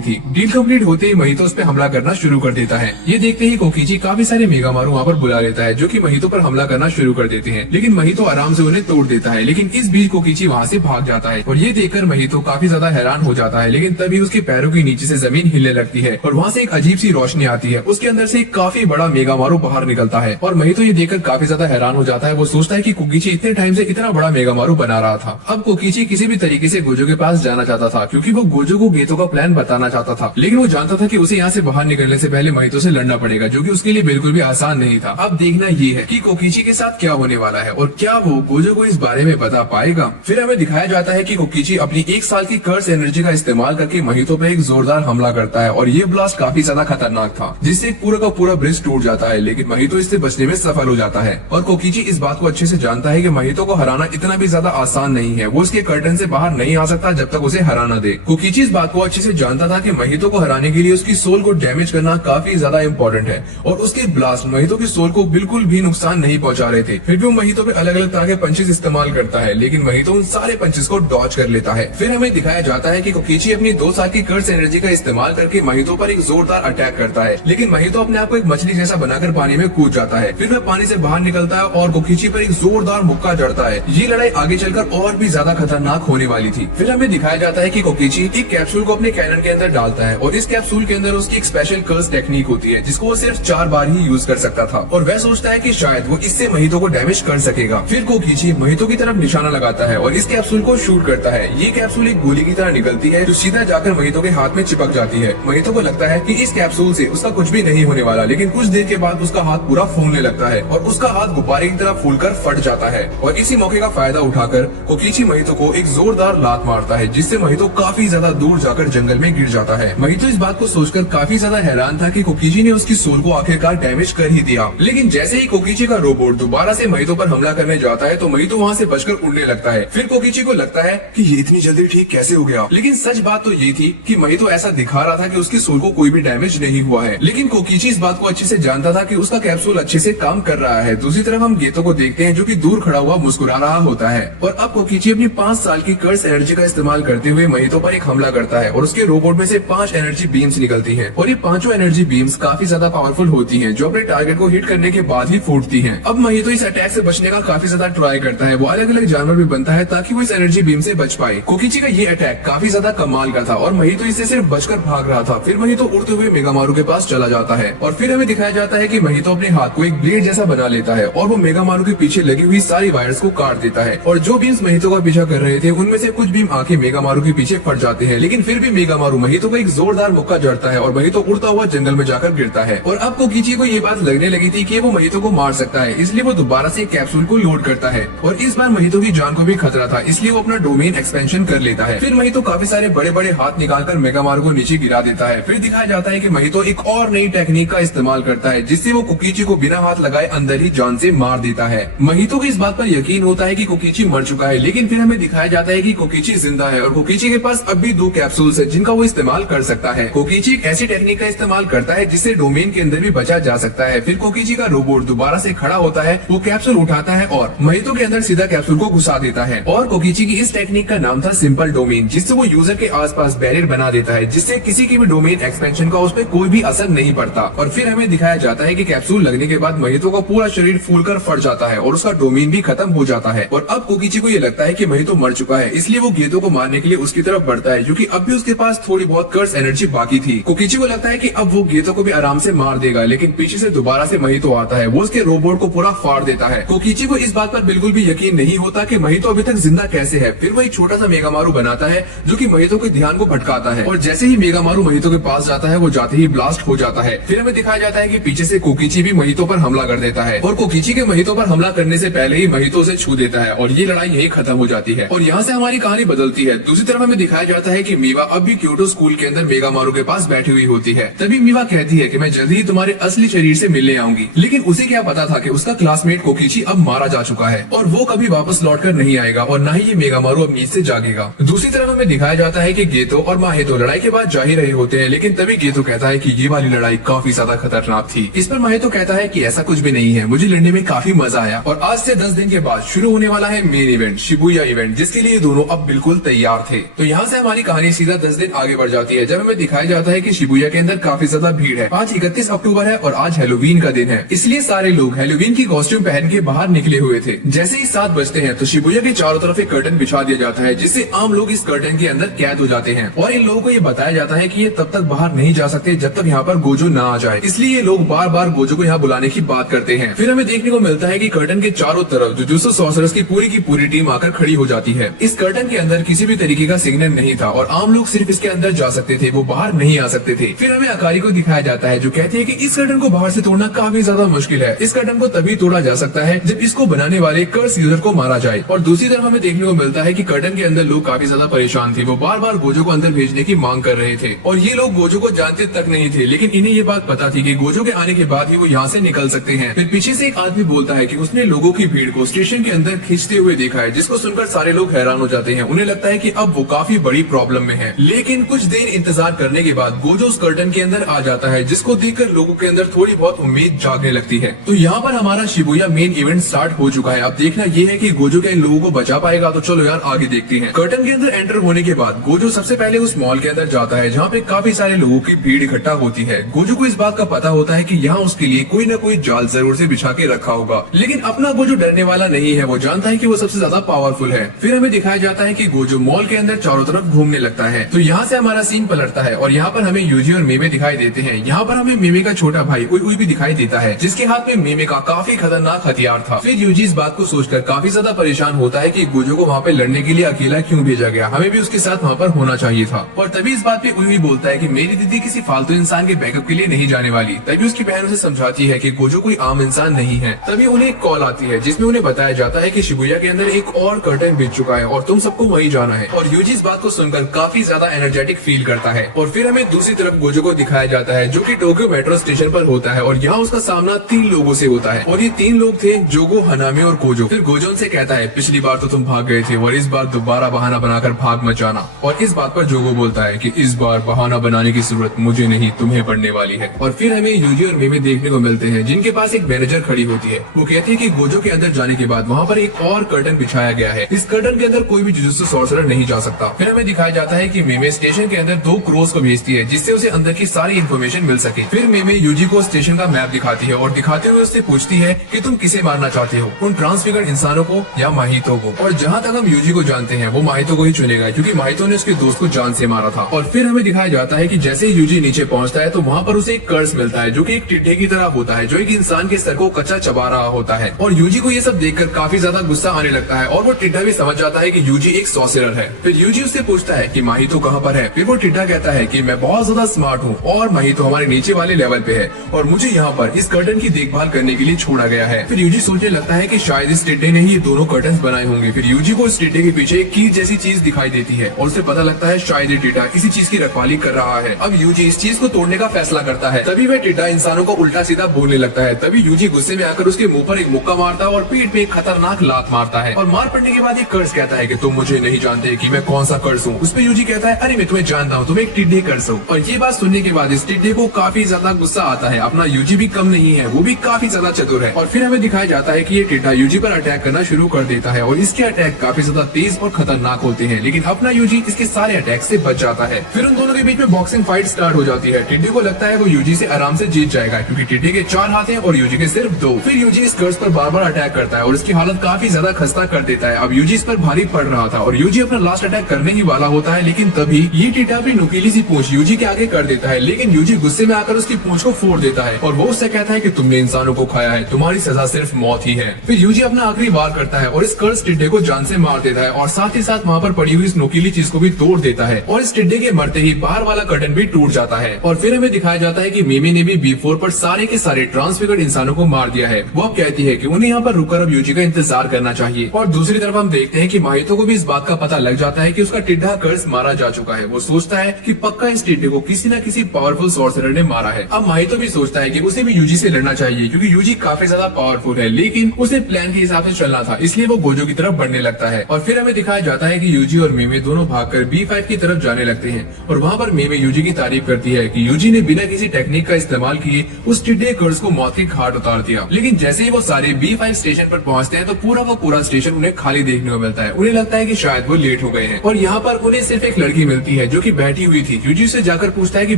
थी। डील कंप्लीट होते ही माहितो उस पर हमला करना शुरू कर देता है। ये देखते ही कोकिची काफी सारे मेगामारू वहाँ पर बुला लेता है, जो कि माहितो पर हमला करना शुरू कर देते हैं, लेकिन माहितो आराम से उन्हें तोड़ देता है। लेकिन इस बीच कोकिची वहाँ से भाग जाता है और ये देखकर माहितो काफी ज्यादा हैरान हो जाता है। लेकिन तभी उसके पैरों के नीचे से जमीन हिलने लगती है और वहाँ से एक अजीब सी रोशनी आती है। उसके अंदर से एक काफी बड़ा मेगामारू बाहर निकलता है और माहितो ये देखकर काफी ज्यादा हैरान हो जाता है। वो सोचता है कि कोकिची इतने टाइम से इतना बड़ा मेगामारू बना रहा था। अब कोकिची किसी भी तरीके से गोजो के पास जाना चाहता था, क्योंकि वो गोजो को गेतो का प्लान बताना चाहता था, लेकिन वो जानता था कि उसे यहाँ से बाहर निकलने से पहले माहितो से लड़ना पड़ेगा, जो कि उसके लिए बिल्कुल भी आसान नहीं था। अब देखना ये है कि कोकिची के साथ क्या होने वाला है और क्या वो गोजो को इस बारे में बता पाएगा। फिर हमें दिखाया जाता है कि कोकिची अपनी 1 साल की कर्स एनर्जी का इस्तेमाल करके माहितो पे एक जोरदार हमला करता है और ये ब्लास्ट काफी ज्यादा खतरनाक था, जिससे पूरा का पूरा ब्रिज टूट जाता है। लेकिन माहितो इससे बचने में सफल हो जाता है और कोकिची इस बात को अच्छे से जानता है कि माहितो को हराना इतना भी ज्यादा आसान नहीं है। वो उसके कर्टन से बाहर नहीं आ सकता जब तक उसे हरा न दे। कोकिची इस बात को अच्छे से जानता था कि माहितो को हराने के लिए उसकी सोल को डैमेज करना काफी ज्यादा इम्पोर्टेंट है और उसके ब्लास्ट माहितो की सोल को बिल्कुल भी नुकसान नहीं पहुंचा रहे थे। फिर भी वो माहितो पे अलग अलग तरह के पंचेस इस्तेमाल करता है, लेकिन माहितो उन सारे पंचेस को डॉज कर लेता है। फिर हमें दिखाया जाता है कि कोकिची अपनी 2 साल की कर्स एनर्जी का इस्तेमाल करके माहितो पर एक जोरदार अटैक करता है, लेकिन माहितो अपने आप को एक मछली जैसा बनाकर पानी में कूद जाता है। फिर वह पानी से बाहर निकलता है और कोकिची पर एक जोरदार मुक्का जड़ता है। ये लड़ाई आगे चलकर और भी ज्यादा खतरनाक होने वाली थी। फिर हमें दिखाया जाता है कि कोकिची एक कैप्सूल को अपने कैनन के अंदर डालता है और इस कैप्सूल के अंदर उसकी एक स्पेशल कर्स टेक्निक होती है, जिसको वो सिर्फ 4 बार ही यूज कर सकता था और वह सोचता है कि शायद वो इससे माहितो को डैमेज कर सकेगा। फिर कोकिची माहितो की तरफ निशाना लगाता है और इस कैप्सूल को शूट करता है। ये कैप्सूल एक गोली की तरह निकलती है जो सीधा जाकर माहितो के हाथ में चिपक जाती है। माहितो को लगता है कि इस कैप्सूल से उसका कुछ भी नहीं होने वाला, लेकिन कुछ देर के बाद उसका हाथ पूरा फूलने लगता है और उसका हाथ गुब्बारे की तरह फूलकर फट जाता है। और इसी मौके का फायदा उठाकर कोकिची माहितो को एक जोरदार लात मारता है, जिससे माहितो काफी ज्यादा दूर जाकर जंगल में गिर जाता है। माहितो इस बात को सोचकर काफी ज्यादा हैरान था कि कोकिची ने उसकी सोल को आखिरकार डैमेज कर ही दिया। लेकिन जैसे ही कोकिची का रोबोट दोबारा से माहितो पर हमला करने जाता है तो माहितो वहाँ से बचकर उड़ने लगता है। फिर कोकिची को लगता है कि ये इतनी जल्दी ठीक कैसे हो गया, लेकिन सच बात तो ये थी कि माहितो ऐसा दिखा रहा था कि उसकी सोल को कोई भी डैमेज नहीं हुआ है। लेकिन कोकिची इस बात को अच्छे से जानता था कि उसका कैप्सूल अच्छे से काम कर रहा है। दूसरी तरफ हम गेतो को देखते हैं, जो कि दूर खड़ा हुआ मुस्कुरा रहा होता है और अब कोकिची अपनी 5 साल की कर्स एनर्जी का इस्तेमाल करते हुए माहितो पर एक हमला करता है और उसके रोबोट में से 5 एनर्जी बीम्स निकलती हैं और ये 5 एनर्जी बीम्स काफी ज्यादा पावरफुल होती हैं, जो अपने टारगेट को हिट करने के बाद ही फूटती हैं। अब माहितो इस अटैक से बचने का काफी ज्यादा ट्राई करता है। वो अलग अलग जानवर भी बनता है ताकि वो इस एनर्जी बीम से बच पाए। कोकिची का ये अटैक काफी ज्यादा कमाल का था और माहितो इससे सिर्फ बचकर भाग रहा था। फिर माहितो उड़ते हुए मेगामारू के पास चला जाता है और फिर हमें दिखाया जाता है कि माहितो अपने हाथ को एक ब्लेड जैसा बना लेता है और वो मेगामारू के पीछे लगी हुई सारी वायर्स को काट देता है और जो बीम्स माहितो का पीछा कर रहे थे उनमें से कुछ बीम आके मेगामारू के पीछे फट जाते हैं। लेकिन फिर भी मेगामारू माहितो को एक जोरदार मुक्का जड़ता है और माहितो उड़ता हुआ जंगल में जाकर गिरता है। और अब कोकिची को ये बात लगने लगी थी कि वो माहितो को मार सकता है, इसलिए वो दोबारा से कैप्सूल को लोड करता है और इस बार माहितो की जान को भी खतरा था, इसलिए वो अपना डोमेन एक्सपेंशन कर लेता है। फिर माहितो काफी सारे बड़े बड़े हाथ निकालकर मेगामारू को नीचे गिरा देता है। फिर दिखाया जाता है कि माहितो एक और नई टेक्निक का इस्तेमाल करता है, जिससे वो कोकिची को बिना हाथ लगाए अंदर ही जान से मार देता है। माहितो को इस बात पर यकीन होता है कि कोकिची मर चुका है, लेकिन फिर हमें दिखाया जाता है कि कोकिची जिंदा है और कोकिची के पास अब भी 2 कैप्सूल्स है जिनका वो इस्तेमाल कर सकता है। कोकिची एक ऐसी टेक्निक का इस्तेमाल करता है जिससे डोमेन के अंदर भी बचा जा सकता है। फिर कोकिची का रोबोट दोबारा से खड़ा होता है, वो कैप्सूल उठाता है और माहितो के अंदर सीधा कैप्सूल को घुसा देता है। और कोकिची की इस टेक्निक का नाम था सिंपल डोमेन, जिससे वो यूजर के आसपास बैरियर बना देता है, जिससे किसी की भी डोमेन एक्सपेंशन का उस पर कोई भी असर नहीं पड़ता। और फिर हमें दिखाया जाता है कि कैप्सूल लगने के बाद माहितो का पूरा शरीर फूलकर फट जाता है और उसका डोमेन भी खत्म हो जाता है। और अब कोकिची को ये लगता है कि माहितो मर चुका है, इसलिए वो गेतो को मारने के लिए उसकी तरफ बढ़ता है, क्योंकि अब भी उसके पास थोड़ी बहुत कर्स एनर्जी बाकी थी। कोकिची को लगता है कि अब वो गेतो को भी आराम से मार देगा, लेकिन पीछे से दोबारा से माहितो आता है। वो उसके रोबोट को पूरा फाड़ देता है। कोकिची को इस बात पर बिल्कुल भी यकीन नहीं होता कि माहितो अभी तक जिंदा कैसे है। फिर वो एक छोटा सा मेगामारू बनाता है जो कि माहितो के ध्यान को भटकाता है और जैसे ही मेगामारू माहितो के पास जाता है वो जाते ही ब्लास्ट हो जाता है। फिर हमें दिखाया जाता है कि पीछे से कोकिची भी माहितो पर हमला कर देता है और कोकिची के माहितो पर हमला करने से पहले ही माहितो उसे छू देता है और ये लड़ाई यही खत्म हो जाती है और यहाँ से हमारी कहानी बदलती है। दूसरी तरफ हमें दिखाया जाता है कि मीवा अब भी क्योटो स्कूल के अंदर मेगामारू के पास बैठी हुई होती है। तभी मीवा कहती है कि मैं जल्दी ही तुम्हारे असली शरीर से मिलने आऊंगी, लेकिन उसे क्या पता था कि उसका क्लासमेट कोकिची अब मारा जा चुका है और वो कभी वापस लौटकर नहीं आएगा और न ही ये मेगामारू अब नींद से जागेगा। दूसरी तरफ हमें दिखाया जाता है कि गेतो और माहितो लड़ाई के बाद जा ही रहे होते हैं, लेकिन तभी गेतो कहता है कि ये वाली लड़ाई काफी ज्यादा खतरनाक थी। इस पर माहितो कहता है कि ऐसा कुछ भी नहीं है, मुझे लड़ने में काफी मजा आया और आज से 10 दिन के बाद शुरू होने वाला है मेन इवेंट शिबुया इवेंट, जिसके लिए दोनों अब बिल्कुल तैयार थे। तो यहाँ से हमारी कहानी सीधा 10 दिन आगे बढ़ जाती है, जब हमें दिखाया जाता है कि शिबुया के अंदर काफी ज्यादा भीड़ है। आज 31 अक्टूबर है और आज हैलोवीन का दिन है, इसलिए सारे लोग हैलोवीन की कॉस्ट्यूम पहन के बाहर निकले हुए थे। जैसे ही 7 बजते हैं तो शिबुया के चारों तरफ एक कर्टन बिछा दिया जाता है, जिससे आम लोग इस कर्टन के अंदर कैद हो जाते हैं और इन लोगों को ये बताया जाता है कि ये तब तक बाहर नहीं जा सकते जब तक यहाँ पर गोजो ना आ जाए, इसलिए ये लोग बार बार गोजो को यहाँ बुलाने की बात करते हैं। फिर हमें देखने को मिलता है कि कर्टन के चारों तरफ जुजुत्सु सॉर्सरर्स की पूरी टीम आकर खड़ी हो जाती है। इस कर्टन के अंदर किसी भी तरीके का सिग्नल नहीं था और आम लोग सिर्फ इसके अंदर जा सकते थे, वो बाहर नहीं आ सकते थे। फिर हमें अकारी को दिखाया जाता है जो कहती है कि इस कर्टन को बाहर से तोड़ना काफी ज्यादा मुश्किल है, इस कर्टन को तभी तोड़ा जा सकता है जब इसको बनाने वाले कर्स यूजर को मारा जाए। और दूसरी तरफ हमें देखने को मिलता है कि कर्टन के अंदर लोग काफी ज्यादा परेशान थे, वो बार बार गोजो को अंदर भेजने की मांग कर रहे थे और ये लोग गोजो को जानते तक नहीं थे, लेकिन इन्हें ये बात पता थी कि गोजो के आने के बाद ही वो यहाँ से निकल सकते हैं। फिर पीछे से एक आदमी बोलता है कि उसने लोगों की भीड़ को स्टेशन के अंदर खींचते हुए देखा है, जिसको सुनकर सारे लोग हैरान हो जाते हैं। उन्हें लगता है कि अब वो काफी बड़ी प्रॉब्लम में है, लेकिन कुछ देर इंतजार करने के बाद गोजो उस कर्टन के अंदर आ जाता है, जिसको देखकर लोगों के अंदर थोड़ी बहुत उम्मीद जागने लगती है। तो यहाँ पर हमारा शिबुया मेन इवेंट स्टार्ट हो चुका है। अब देखना ये है कि गोजो क्या इन लोगों को बचा पाएगा, तो चलो यार आगे देखते हैं। कर्टन के अंदर एंटर होने के बाद गोजो सबसे पहले उस मॉल के अंदर जाता है, जहाँ पे काफी सारे लोगों की भीड़ इकट्ठा होती है। गोजो को इस बात का पता होता है कि यहाँ उसके लिए कोई न कोई जाल जरूर से बिछा के रखा होगा, लेकिन अपना गोजो डरने वाला नहीं है, वो जानता है कि वो सबसे ज्यादा पावरफुल है। फिर हमें दिखाया जाता है कि गोजो मॉल के अंदर चारों तरफ घूमने लगता है। तो यहाँ से हमारा सीन पलटता है और यहाँ पर हमें यूजी और मेमे दिखाई देते हैं। यहाँ पर हमें मेमे का छोटा भाई उई उई भी दिखाई देता है, जिसके हाथ में मेमे का काफी खतरनाक हथियार था। फिर यूजी इस बात को सोचकर काफी ज्यादा परेशान होता है कि गोजो को वहाँ पे लड़ने के लिए अकेला क्यों भेजा गया, हमें भी उसके साथ वहाँ पर होना चाहिए था। और तभी इस बात पे उई उई बोलता है कि मेरी दीदी किसी फालतू इंसान के बैकअप के लिए नहीं जाने वाली। तभी उसकी बहन उसे समझाती है कि गोजो कोई आम इंसान नहीं है। तभी उन्हें एक कॉल आती है, जिसमें उन्हें बताया जाता है कि शिबुया के अंदर एक और कर्टन बिछ चुका है और तुम सबको वहीं जाना है। और यूजी इस बात को सुनकर काफी ज्यादा एनर्जेटिक फील करता है। और फिर हमें दूसरी तरफ गोजो को दिखाया जाता है, जो कि टोक्यो मेट्रो स्टेशन पर होता है और यहाँ उसका सामना 3 लोगों से होता है और ये 3 लोग थे, जोगो, हनामी और कोजो। फिर गोजो उनसे कहता है पिछली बार तो तुम भाग गए थे और इस बार दोबारा बहाना बनाकर भाग मत जाना। और इस बात पर जोगो बोलता है कि इस बार बहाना बनाने की जरूरत मुझे नहीं, तुम्हें पड़ने वाली है। और फिर हमें यूजी और मेमे देखने को मिलते हैं, जिनके पास एक मैनेजर खड़ी होती है। वो कहती है कि गोजो के अंदर जाने के बाद वहाँ पर एक और कर्टन बिछाया गया है, इस कर्टन के अंदर कोई भी जुजुत्सु सॉर्सरर नहीं जा सकता। फिर हमें दिखाया जाता है कि मेमे स्टेशन के अंदर 2 क्रोस को भेजती है, जिससे उसे अंदर की सारी इन्फॉर्मेशन मिल सके। फिर मेमे यूजी को स्टेशन का मैप दिखाती है और दिखाते हुए उससे पूछती है कि तुम किसे मारना चाहते हो, उन ट्रांसफिगर्ड इंसानों को या माहितो को। और जहाँ तक हम यूजी को जानते हैं वो माहितो को ही चुनेगा, क्योंकि माहितो ने उसके दोस्त को जान से मारा था। और फिर हमें दिखाया जाता है कि जैसे ही यूजी नीचे पहुँचता है तो वहाँ पर उसे एक कर्स मिलता है, जो कि एक टिड्डे की तरह होता है, जो एक इंसान के सर को कच्चा चबा रहा होता है। और यूजी को ये सब देखकर काफी ज्यादा गुस्सा आने लगता है और वो टिड्डा भी समझ जाता है कि यूजी एक सॉर्सरर है। फिर यूजी उससे पूछता है कि माहितो कहाँ पर है। फिर वो टिड्डा कहता है कि मैं बहुत ज्यादा स्मार्ट हूँ और माहितो हमारे नीचे वाले लेवल पे है और मुझे यहाँ पर इस कर्टन की देखभाल करने के लिए छोड़ा गया है। फिर यूजी सोचने लगता है कि शायद इस टिड्डे ने ही ये दोनों कर्टन बनाए होंगे। फिर यूजी को इस टिड्डे के पीछे एक कील जैसी चीज दिखाई देती है और उसे पता लगता है शायद ये टिड्डा इसी चीज की रखवाली कर रहा है। अब यूजी इस चीज को तोड़ने का फैसला करता है। तभी वह टिड्डा इंसानों को उल्टा सीधा बोलने लगता है। तभी यूजी गुस्से में आकर उसके मुंह पर एक मुक्का मारता है और पीठ पे एक खतरनाक लात मारता है। और मार पड़ने के बाद एक कर्स कहता है कि तुम मुझे नहीं जानते कि मैं कौन सा कर्स हूँ। उस पर यूजी कहता है अरे मैं तुम्हें जानता हूँ, तुम एक टिड्डे कर्स हो। और ये बात सुनने के बाद इस टिड्डे को काफी ज्यादा गुस्सा आता है। अपना यूजी भी कम नहीं है, वो भी काफी ज्यादा चतुर है। और फिर हमें दिखाया जाता है कि ये टिड्डा यूजी पर अटैक करना शुरू कर देता है और इसके अटैक काफी ज्यादा तेज और खतरनाक होते हैं, लेकिन अपना यूजी इसके सारे अटैक से बच जाता है। फिर उन दोनों के बीच में बॉक्सिंग फाइट स्टार्ट हो जाती है। टिड्डे को लगता है वो यूजी से आराम से जीत जाएगा, क्योंकि टिड्डे के 4 हाथ हैं और यूजी के सिर्फ 2। फिर यूजी इस कर्स पर बार बार अटैक करता है और इसकी हालत काफी ज्यादा खस्ता कर देता है। अब यूजी इस पर भारी पड़ रहा था और यूजी अपना लास्ट अटैक करने ही वाला होता है, लेकिन तभी ये टिड्डा अपनी नुकीली सी पूंछ यूजी के आगे कर देता है। लेकिन यूजी गुस्से में आकर उसकी पूंछ को फोड़ देता है और वो उससे कहता है कि तुमने इंसानों को खाया है, तुम्हारी सजा सिर्फ मौत ही है। फिर यूजी अपना आखिरी वार करता है और इस कर्स टिड्डे को जान से मार देता है और साथ ही साथ वहाँ पर पड़ी हुई इस नुकीली चीज को भी तोड़ देता है और इस टिड्डे के मरते ही बाहर वाला कर्टन भी टूट जाता है। और फिर हमें दिखाया जाता है कि मेमे ने भी B4 पर सारे के सारे ट्रांसफिगर्ड इंसानों को मार दिया है। वो अब कहती है कि उन्हें यहाँ पर रुककर अब यूजी का इंतजार करना चाहिए। और दूसरी तरफ हम देखते हैं कि माहितो को भी इस बात का पता लग जाता है कि उसका टिड्डा कर्स मारा जा चुका है। वो सोचता है कि पक्का इस टिड्डे को किसी न किसी पावरफुल सॉर्सरर ने मारा है। अब माहितो भी सोचता है कि उसे भी यूजी से लड़ना चाहिए, क्योंकि यूजी काफी ज्यादा ज्यादा पावरफुल है, लेकिन उसे प्लान के हिसाब से चलना था, इसलिए वो गोजो की तरफ बढ़ने लगता है। और फिर हमें दिखाया जाता है कि यूजी और मेमे दोनों भागकर B5 की तरफ जाने लगते हैं और वहाँ पर मेमे यूजी की तारीफ करती है कि यूजी ने बिना किसी टेक्निक का इस्तेमाल किए उस टिड्डे कर्स को मौत के घाट उतार दिया। लेकिन जैसे ही वो सारे B5 स्टेशन पर पहुँचते हैं तो पूरा का पूरा स्टेशन उन्हें खाली देखने को मिलता है। उन्हें लगता है कि शायद वो लेट हो गए हैं और यहाँ पर उन्हें सिर्फ एक लड़की मिलती है जो कि बैठी हुई थी। यूजी से जाकर पूछता है कि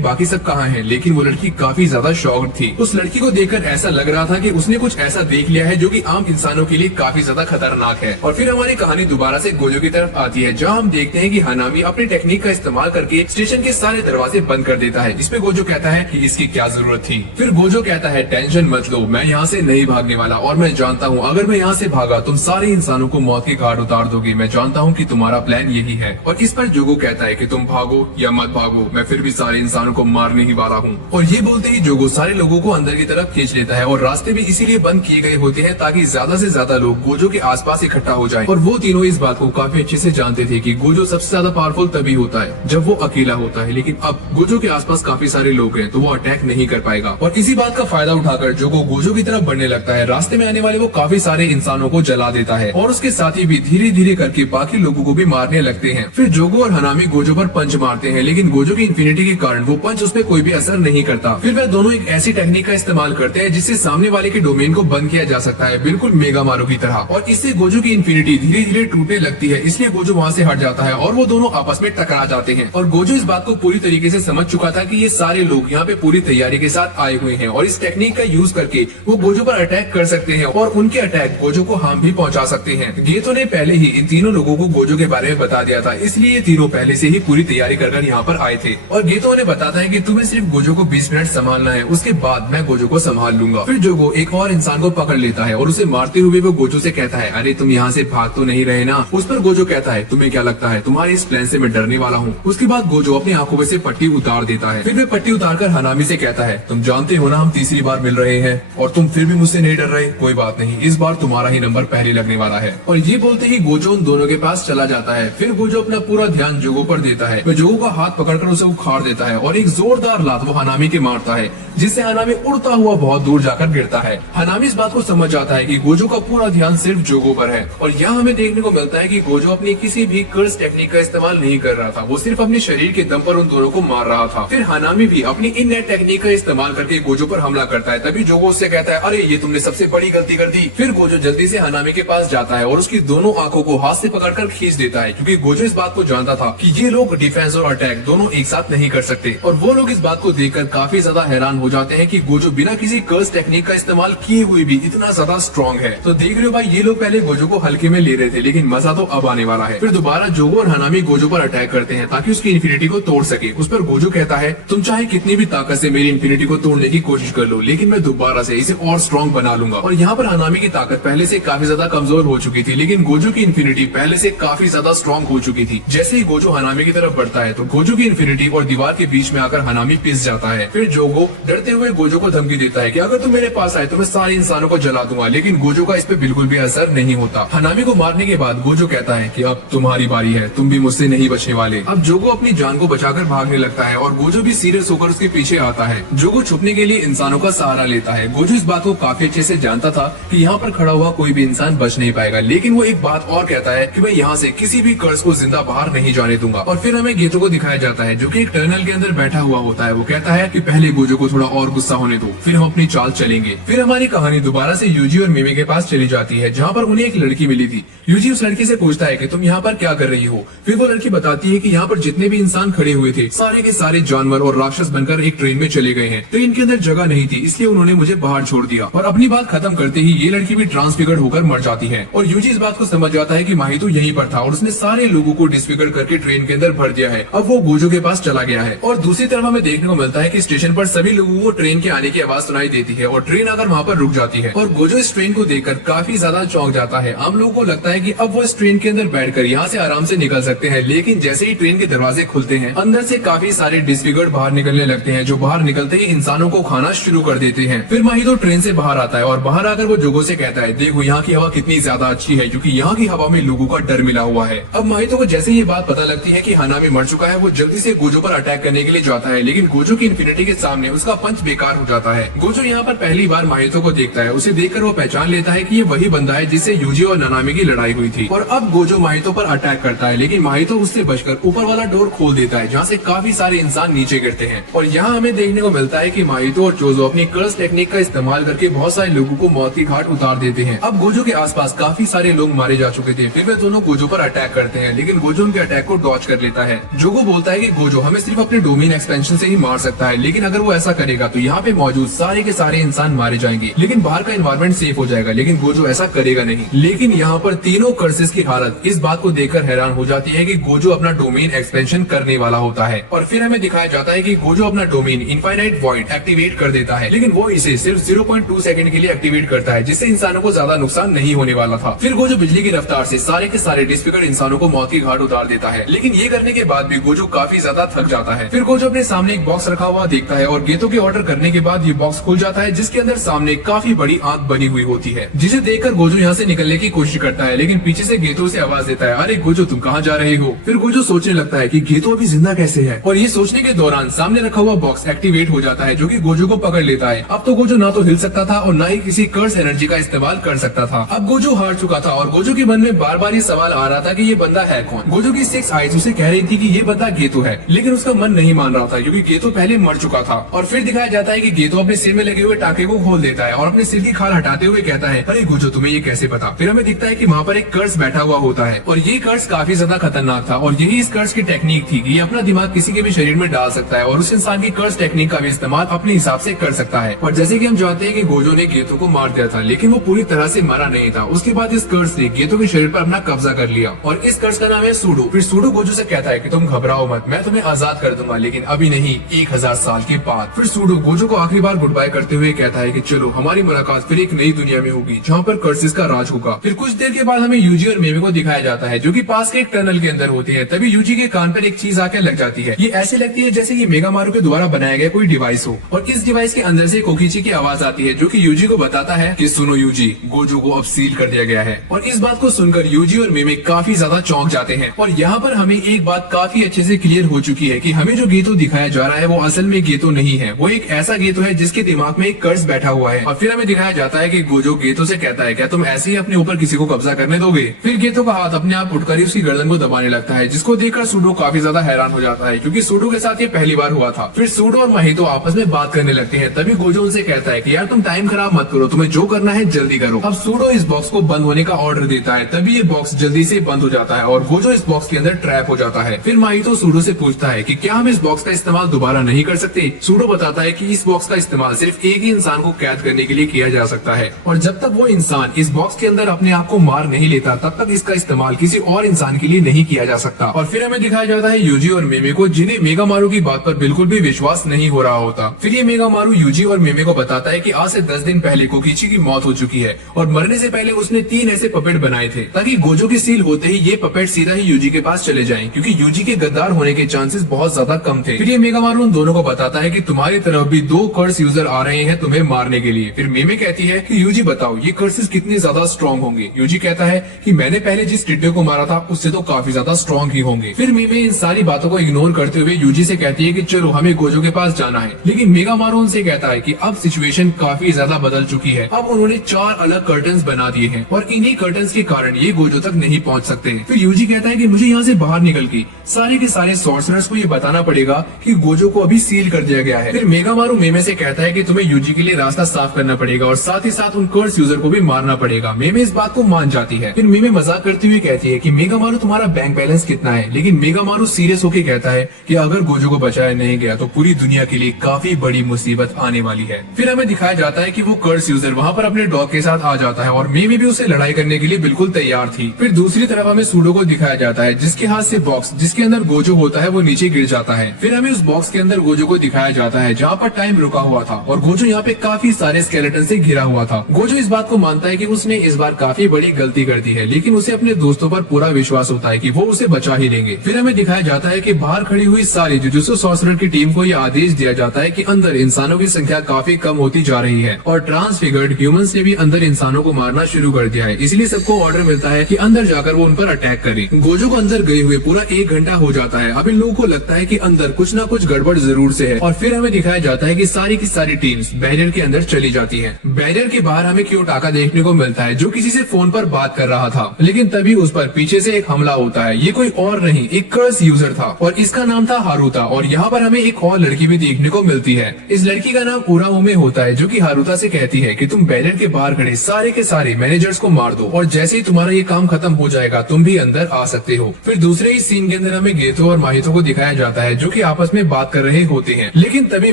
बाकी सब कहाँ हैं, लेकिन वो लड़की काफी ज्यादा शॉक्ड थी। उस लड़की को देखकर ऐसा लग रहा था कि उसने कुछ ऐसा देख लिया है जो कि आम इंसानों के लिए काफी ज्यादा खतरनाक है। और फिर हमारी कहानी दोबारा से गोजो की तरफ आती है, जहाँ हम देखते हैं कि हनामी अपनी टेक्निक का इस्तेमाल करके स्टेशन के सारे दरवाजे बंद कर देता है, जिसपे गोजो कहता है कि इसकी क्या जरूरत थी। फिर गोजो कहता है टेंशन मत लो, मैं यहाँ से नहीं भागने वाला और मैं जानता हूँ अगर मैं यहाँ से भागा तुम सारे इंसानों को मौत के घाट उतार दोगे। मैं जानता हूँ कि तुम्हारा प्लान यही है। और इस पर जोगो कहता है कि तुम भागो या मत भागो, मैं फिर भी सारे इंसानों को मारने ही वाला हूँ। और ये बोलते ही जोगो सारे लोगों को अंदर की तरफ खींच लेता है और रास्ते भी इसीलिए बंद किए गए होते हैं ताकि ज्यादा से ज्यादा लोग गोजो के आसपास इकट्ठा हो जाएं। और वो तीनों इस बात को काफी अच्छे से जानते थे कि गोजो सबसे ज्यादा पावरफुल तभी होता है जब वो अकेला होता है, लेकिन अब गोजो के आसपास काफी सारे लोग हैं तो वो अटैक नहीं कर पाएगा। और इसी बात का फायदा उठाकर जोगो गोजो की तरफ बढ़ने लगता है। रास्ते में आने वाले वो काफी सारे इंसानों को जला देता है और उसके साथ ही भी धीरे धीरे करके बाकी लोगों को भी मारने लगते हैं। फिर जोगो और हनामी गोजो पर पंच मारते हैं, लेकिन गोजो की इन्फिनिटी के कारण वो पंच उसपे कोई भी असर नहीं करता। फिर वह दोनों एक ऐसी टेक्निक का इस्तेमाल करते हैं जिससे सामने वाले के डोमेन को बंद किया जा सकता है, बिल्कुल मेगा मारो की तरह। और इससे गोजो की इन्फिनिटी धीरे धीरे टूटने लगती है, इसलिए गोजो वहाँ से हट जाता है और वो दोनों आपस में टकरा जाते हैं। और गोजो इस बात को पूरी तरीके से समझ चुका था कि ये सारे लोग यहाँ पे पूरी तैयारी के साथ आए हुए हैं और इस टेक्निक का यूज करके वो गोजो पर अटैक कर सकते हैं और उनके अटैक गोजो को हार्म भी पहुंचा सकते हैं। गेतो ने पहले ही इन तीनों लोगों को गोजो के बारे में बता दिया था, इसलिए ये तीनों पहले से ही पूरी तैयारी कर यहाँ पर आए थे। और गेतो उन्हें बताता है कि तुम्हें सिर्फ गोजो को 20 मिनट संभालना है, उसके बाद मैं गोजो को संभाल लूंगा। फिर जोगो एक और इंसान को पकड़ लेता है और उसे मारते हुए वो गोजो से कहता है अरे तुम यहाँ से भाग तो नहीं रहे ना। उस पर गोजो कहता है तुम्हें क्या लगता है तुम्हारे इस प्लान से मैं डरने वाला हूँ। उसके बाद गोजो अपनी आंखों में से पट्टी उतार देता है। फिर वे पट्टी उतारकर हनामी से कहता है तुम जानते हो ना हम तीसरी बार मिल रहे हैं और तुम फिर भी मुझसे नहीं डर रहे। कोई बात नहीं, इस बार तुम्हारा ही नंबर पहले लगने वाला है। और ये बोलते ही गोजो उन दोनों के पास चला जाता है। फिर गोजो अपना पूरा ध्यान जोगो पर देता है। वह जोगो का हाथ पकड़कर उसे उखाड़ देता है और एक जोरदार लात वो हनामी के मारता है, जिससे हनामी उड़ता हुआ बहुत दूर जाकर गिरता है। हनामी इस बात को समझ जाता है कि गोजो का पूरा ध्यान सिर्फ जोगो पर है। और यहाँ हमें देखने को मिलता है कि गोजो अपनी किसी भी कर्स टेक्निक का इस्तेमाल नहीं कर रहा था, वो सिर्फ अपने शरीर के दम पर उन दोनों को मार रहा था। फिर हनामी भी अपनी इननेट टेक्निक का इस्तेमाल करके गोजो पर हमला करता है। तभी जोगो उससे कहता है अरे ये तुमने सबसे बड़ी गलती कर दी। फिर गोजो जल्दी से हनामी के पास जाता है और उसकी दोनों आंखों को हाथ से पकड़कर खींच देता है, क्योंकि गोजो इस बात को जानता था कि ये लोग डिफेंस और अटैक दोनों एक साथ नहीं कर सकते। और वो लोग इस बात को देखकर काफी ज्यादा हैरान हो जाते हैं कि गोजो बिना किसी कर्स टेक्निक का इस्तेमाल किए हुए भी इतना ज्यादा स्ट्रॉन्ग है। तो देख रहे हो भाई, ये लोग पहले गोजो को हल्के में ले रहे थे, लेकिन मजा तो अब आने वाला है। फिर दोबारा जोगो और हनामी गोजो पर अटैक करते हैं ताकि उसकी इन्फिनिटी को तोड़ सके। उस पर गोजो कहता है तुम चाहे कितनी भी ताकत से मेरी इन्फिनिटी को तोड़ने की कोशिश कर लो, लेकिन मैं दोबारा से इसे और स्ट्रॉन्ग बना लूंगा। और यहाँ पर हनामी की ताकत पहले से काफी ज्यादा कमजोर हो चुकी थी, लेकिन गोजो की इन्फिनिटी पहले से काफी ज्यादा स्ट्रॉन्ग हो चुकी थी। जैसे ही गोजो हनामी की तरफ बढ़ता है तो गोजो की इन्फिनिटी और दीवार के बीच में आकर हनामी पिस जाता है। फिर जोगो डरते हुए गोजो को धमकी देता है कि अगर तुम मेरे पास आए तो मैं सारे इंसानों को जला दूंगा, लेकिन गोजो का इस पे बिल्कुल भी असर नहीं होता। हनामी को मारने के बाद गोजो कहता है कि अब तुम्हारी बारी है, तुम भी मुझसे नहीं बचने वाले। अब जोगो अपनी जान को बचाकर भागने लगता है और गोजो भी सीरियस होकर उसके पीछे आता है। जोगो छुपने के लिए इंसानों का सहारा लेता है। गोजो इस बात को काफी अच्छे से जानता था कि यहाँ पर खड़ा हुआ कोई भी इंसान बच नहीं पाएगा, लेकिन वो एक बात और कहता है कि मैं यहाँ से किसी भी कर्स को जिंदा बाहर नहीं जाने दूंगा। और फिर हमें गेतो को दिखाया जाता है जो कि एक टनल के अंदर बैठा हुआ होता है। वो कहता है कि पहले गोजो को थोड़ा और गुस्सा होने दो, फिर हम अपनी चाल चलेंगे। फिर हमारी कहानी दोबारा से यूजी और मेमे के पास चली जाती है, जहाँ पर उन्हें एक लड़की मिली थी। यूजी उस लड़की से पूछता है कि तुम यहाँ पर क्या कर रही हो। फिर वो लड़की बताती है कि यहाँ पर जितने भी इंसान खड़े हुए थे सारे के सारे जानवर और राक्षस बनकर एक ट्रेन में चले गए हैं। ट्रेन के अंदर जगह नहीं थी, इसलिए उन्होंने मुझे बाहर छोड़ दिया। और अपनी बात खत्म करते ही ये लड़की भी ट्रांसफिगर्ड होकर मर जाती है। और यूजी इस बात को समझ जाता है कि माहितो यहीं पर था और उसने सारे लोगों को डिसफिगर करके ट्रेन के अंदर भर दिया है। अब वो गोजो के पास चला गया है। और दूसरी तरफ हमें देखने को मिलता है कि स्टेशन पर सभी लोगों को ट्रेन के आने की आवाज सुनाई देती है और ट्रेन आकर वहाँ पर रुक जाती है। और गोजो इस ट्रेन को देखकर काफी ज्यादा चौंक जाता है। आम लोगों को लगता है कि अब वो इस ट्रेन के अंदर बैठकर यहाँ से आराम से निकल सकते हैं, लेकिन जैसे ही ट्रेन के दरवाजे खुलते हैं अंदर से काफी सारे डिसफिगर्ड बाहर निकलने लगते हैं, जो बाहर निकलते ही इंसानों को खाना शुरू कर देते हैं। फिर माहितो ट्रेन से बाहर आता है और बाहर आकर वो जोगो से कहता है देखो यहाँ की हवा कितनी ज्यादा अच्छी है, क्योंकि यहाँ की हवा में लोगों का डर मिला हुआ है। अब माहितो को जैसे ये बात पता लगती है कि हनामी मर चुका है, वो जल्दी से गोजो पर अटैक करने के लिए जाता है, लेकिन गोजो की इन्फिनिटी के सामने उसका पंच बेकार हो जाता है। गोजो यहाँ पर पहली बार माहितो को देखता है। उसे देखकर वो पहचान लेता है कि ये वही बंदा है जिससे यूजी और नानामी की लड़ाई हुई थी। और अब गोजो माहितो पर अटैक करता है, लेकिन माहितो उससे बचकर ऊपर वाला डोर खोल देता है जहाँ से काफी सारे इंसान नीचे गिरते हैं। और यहाँ हमें देखने को मिलता है कि माहितो और जोजो अपनी कर्स टेक्निक का इस्तेमाल करके बहुत सारे लोगों को मौत की घाट उतार देते हैं। अब गोजो के आसपास काफी सारे लोग मारे जा चुके थे। फिर वे दोनों गोजो पर अटैक करते हैं, लेकिन गोजो उनके अटैक को डॉज कर लेता है। जोगो बोलता है कि गोजो हमें सिर्फ अपने डोमेन एक्सपेंशन से ही मार सकता है, लेकिन अगर वो ऐसा करेगा तो यहाँ पे मौजूद सारे के सारे इंसान मारे जाएंगे, लेकिन बाहर का एनवायरनमेंट सेफ हो जाएगा। लेकिन गोजो ऐसा करेगा नहीं। लेकिन यहाँ पर तीनों कर्सेस की हालत इस बात को देखकर हैरान हो जाती है कि गोजो अपना डोमेन एक्सपेंशन करने वाला होता है। और फिर हमें दिखाया जाता है कि गोजो अपना डोमेन इनफाइनाइट वॉइड एक्टिवेट कर देता है, लेकिन वो इसे सिर्फ 0.2 सेकंड के लिए एक्टिवेट करता है, जिससे इंसानों को ज्यादा नुकसान नहीं होने वाला था। फिर गोजो बिजली की रफ्तार से सारे के सारे डिसफिगर्ड इंसानों को मौत की घाट उतार देता है, लेकिन ये करने के बाद भी गोजो काफी ज्यादा थक जाता है। फिर गोजो अपने सामने एक बॉक्स रखा हुआ देखता है और गेतो के ऑर्डर करने के बाद ये बॉक्स खुल जाता है, जिसके अंदर सामने काफी बड़ी आंख बनी हुई होती है, जिसे देखकर गोजो यहाँ से निकलने की कोशिश करता है। लेकिन पीछे से गेतो से आवाज देता है, अरे गोजो तुम कहाँ जा रहे हो। फिर गोजो सोचने लगता है कि गेतो अभी जिंदा कैसे है, और ये सोचने के दौरान सामने रखा हुआ बॉक्स एक्टिवेट हो जाता है, जो कि गोजो को पकड़ लेता है। अब तो गोजो ना तो हिल सकता था और ना ही किसी कर्स एनर्जी का इस्तेमाल कर सकता था। अब गोजो हार चुका था और गोजो के मन में बार बार ये सवाल आ रहा था कि ये बंदा है कौन। गोजो की 6 आइज उसे कह रही थी कि ये बंदा गेतो है, लेकिन उसका मन नहीं मान रहा था क्योंकि गेतो पहले मर चुका था। और फिर दिखाया जाता है कि गेतो अपने सिर में लगे हुए टाके को खोल देता है और अपने सिर की खाल हटाते हुए कहता है, अरे गोजो तुम्हें ये कैसे पता। फिर हमें दिखता है कि वहाँ पर एक कर्स बैठा हुआ होता है और ये कर्स काफी ज्यादा खतरनाक था, और यही इस कर्स की टेक्निक थी कि ये अपना दिमाग किसी के भी शरीर में डाल सकता है और उस इंसान की कर्स टेक्निक का भी इस्तेमाल अपने हिसाब से कर सकता है। और जैसे कि हम जानते हैं कि गोजो ने गेतो को मार दिया था, लेकिन वो पूरी तरह से मरा नहीं था। उसके बाद इस कर्स ने गेतो के शरीर पर अपना कब्जा कर लिया और इस कर्स का नाम है सूडो। फिर सूडो गोजो से कहता है कि तुम घबराओ मत, मैं तुम्हें आजाद कर दूंगा, लेकिन अभी नहीं, 1000 साल के बाद। फिर सूडो गोजो को आखिरी बार गुड बाय करते हुए कहता है कि चलो हमारी मुलाकात फिर एक नई दुनिया में होगी जहाँ पर कर्सेस का राज होगा। फिर कुछ देर के बाद हमें यूजी और मेमे को दिखाया जाता है जो कि पास के एक टनल के अंदर होती है। तभी यूजी के कान पर एक चीज आकर लग जाती है। ये ऐसे लगती है जैसे ये मेगामारू के द्वारा बनाया गया कोई डिवाइस हो, और इस डिवाइस के अंदर से कोकिची की आवाज आती है जो कि यूजी को बताता है कि सुनो यूजी, गोजो को अब सील कर दिया गया है। और इस बात को सुनकर यूजी और मेमे काफी ज्यादा चौंक जाते हैं। और यहाँ पर हमें एक बात काफी अच्छे से क्लियर हो चुकी है कि हमें जो गेतो दिखाया जा रहा है वो असल में गेतो नहीं है, वो एक ऐसा गेतो है जिसके दिमाग में एक कर्स बैठा हुआ है। और फिर हमें दिखाया जाता है कि गोजो गेतो से कहता है, क्या तुम ऐसे ही अपने ऊपर किसी को कब्जा करने दोगे। फिर गेतो का हाथ अपने आप उठकर ही उसकी गर्दन को दबाने लगता है, जिसको देखकर सूडो काफी ज्यादा हैरान हो जाता है क्योंकि सूडो के साथ ये पहली बार हुआ था। फिर सूडो और माहितो आपस में बात करने लगते हैं। तभी गोजो उनसे कहता है कि यार तुम टाइम खराब मत करो, तुम्हें जो करना है जल्दी करो। अब सूडो इस बॉक्स को बंद होने का ऑर्डर देता है, तभी ये बॉक्स जल्दी से बंद हो जाता है और गोजो इस बॉक्स के अंदर ट्रैप हो जाता है। फिर माहितो सूडो से पूछता है कि क्या हम इस बॉक्स का इस्तेमाल दोबारा नहीं कर सकते। सूडो बताता है कि इस बॉक्स का इस्तेमाल सिर्फ एक ही इंसान को कैद करने के लिए किया जा सकता है, और जब तक वो इंसान इस बॉक्स के अंदर अपने आप को मार नहीं लेता तब तक इसका इस्तेमाल किसी और इंसान के लिए नहीं किया जा सकता। और फिर हमें दिखाया जाता है यूजी और मेमे को, जिन्हें मेगामारू की बात पर बिल्कुल भी विश्वास नहीं हो रहा होता। फिर ये मेगामारू यूजी और मेमे को बताता है कि आज से 10 दिन पहले कोकिची की मौत हो चुकी है और मरने से पहले उसने 3 ऐसे पपेट बनाए थे ताकि गोजो की सील होते ही ये पपेट सीधा ही यूजी के पास चले जाएं, क्योंकि यूजी के गद्दार होने के चांसेस बहुत ज्यादा कम थे। फिर ये मेगामारू उन दोनों को बताता है कि तुम्हारी तरफ भी 2 कर्स यूजर आ रहे हैं तुम्हें मारने के लिए। फिर मेमे कहती है कि यूजी बताओ ये कर्सेस कितने ज्यादा स्ट्रॉन्ग होंगे। यूजी कहता है कि मैंने पहले जिस टिड्डे को मारा था उससे तो काफी ज्यादा स्ट्रॉन्ग ही होंगे। फिर मेमे इन सारी बातों को इग्नोर करते हुए यूजी से कहती है कि चलो हमें गोजो के पास जाना है, लेकिन मेगामारू उनसे कहता है कि अब सिचुएशन काफी ज्यादा बदल चुकी है। अब उन्होंने 4 अलग कर्टन्स बना दिए हैं और इन्हीं कर्टन्स के कारण ये गोजो तक नहीं पहुंच सकते। फिर यूजी कहता है कि मुझे यहाँ से बाहर निकल के सारे के सारे सॉर्सरर्स को ये बताना पड़ेगा कि गोजो को अभी सील कर दिया गया है। फिर मेगामारू मेमे से कहता है कि तुम्हें यूजी के लिए रास्ता साफ करना पड़ेगा और साथ ही साथ उन कर्स यूजर को भी मारना पड़ेगा। मेमे इस बात को मान जाती है। फिर मेमे मजाक करती हुई कहती है कि मेगामारू तुम्हारा बैंक बैलेंस कितना है, लेकिन मेगामारू सीरियस होकर कहता है कि अगर गोजो को बचाया नहीं गया तो पूरी दुनिया के लिए काफी बड़ी मुसीबत आने वाली है। फिर हमें दिखाया जाता है कि वो कर्स यूजर वहाँ पर अपने डॉग के साथ आ जाता है और मेमे भी उसे लड़ाई करने के लिए बिल्कुल तैयार थी। फिर दूसरी तरफ हमें सूडो को दिखाया जाता है जिसके हाथ से बॉक्स जिसके अंदर गोजो होता है वो नीचे गिर जाता है। फिर हमें उस बॉक्स के अंदर गोजो को दिखाया जाता है जहाँ पर टाइम रुका हुआ था और गोजो यहाँ पे काफी सारे स्केलेटन से घिरा हुआ था। गोजो इस बात को मानता है कि उसने इस बार काफी बड़ी गलती कर दी है, लेकिन उसे अपने दोस्तों पर पूरा विश्वास होता है कि वो उसे बचा ही लेंगे। फिर हमें दिखाया जाता है कि बाहर खड़ी हुई सारी जुजुत्सु सॉर्सरर की टीम को ये आदेश दिया जाता है कि अंदर इंसानों की संख्या काफी कम होती जा रही है और ट्रांसफिगर्ड ह्यूमंस ने भी अंदर इंसानों को मारना शुरू कर दिया है। इसलिए सबको ऑर्डर मिलता है कि अंदर जाकर वो उन पर अटैक करें। गोजो को अंदर गए हुए पूरा 1 घंटा हो जाता है। अब इन लोगों को लगता है कि अंदर कुछ ना कुछ गड़बड़ जरूर से है और फिर हमें दिखाया जाता है कि सारी की सारी टीम्स बैरियर के अंदर चली जाती है। बैरियर के बाहर हमें क्योटाका देखने को मिलता है जो किसी से फोन पर बात कर रहा था, लेकिन तभी उस पर पीछे से एक हमला होता है। ये कोई और नहीं, एक कर्स यूजर था और इसका नाम था हारुता। और यहाँ पर हमें एक और लड़की भी देखने को मिलती है। इस लड़की का नाम उराओमे होता है जो कि हारुता से कहती है कि तुम बैरियर के बाहर खड़े सारे के सारे मैनेजर्स को मार दो और जैसे ही तुम्हारा ये काम खत्म हो जाएगा तुम भी अंदर आ सकते हो। फिर दूसरे ही सीन के अंदर हमें गेतो और माहितो को दिखाया जाता है जो कि आपस में बात कर रहे होते हैं, लेकिन तभी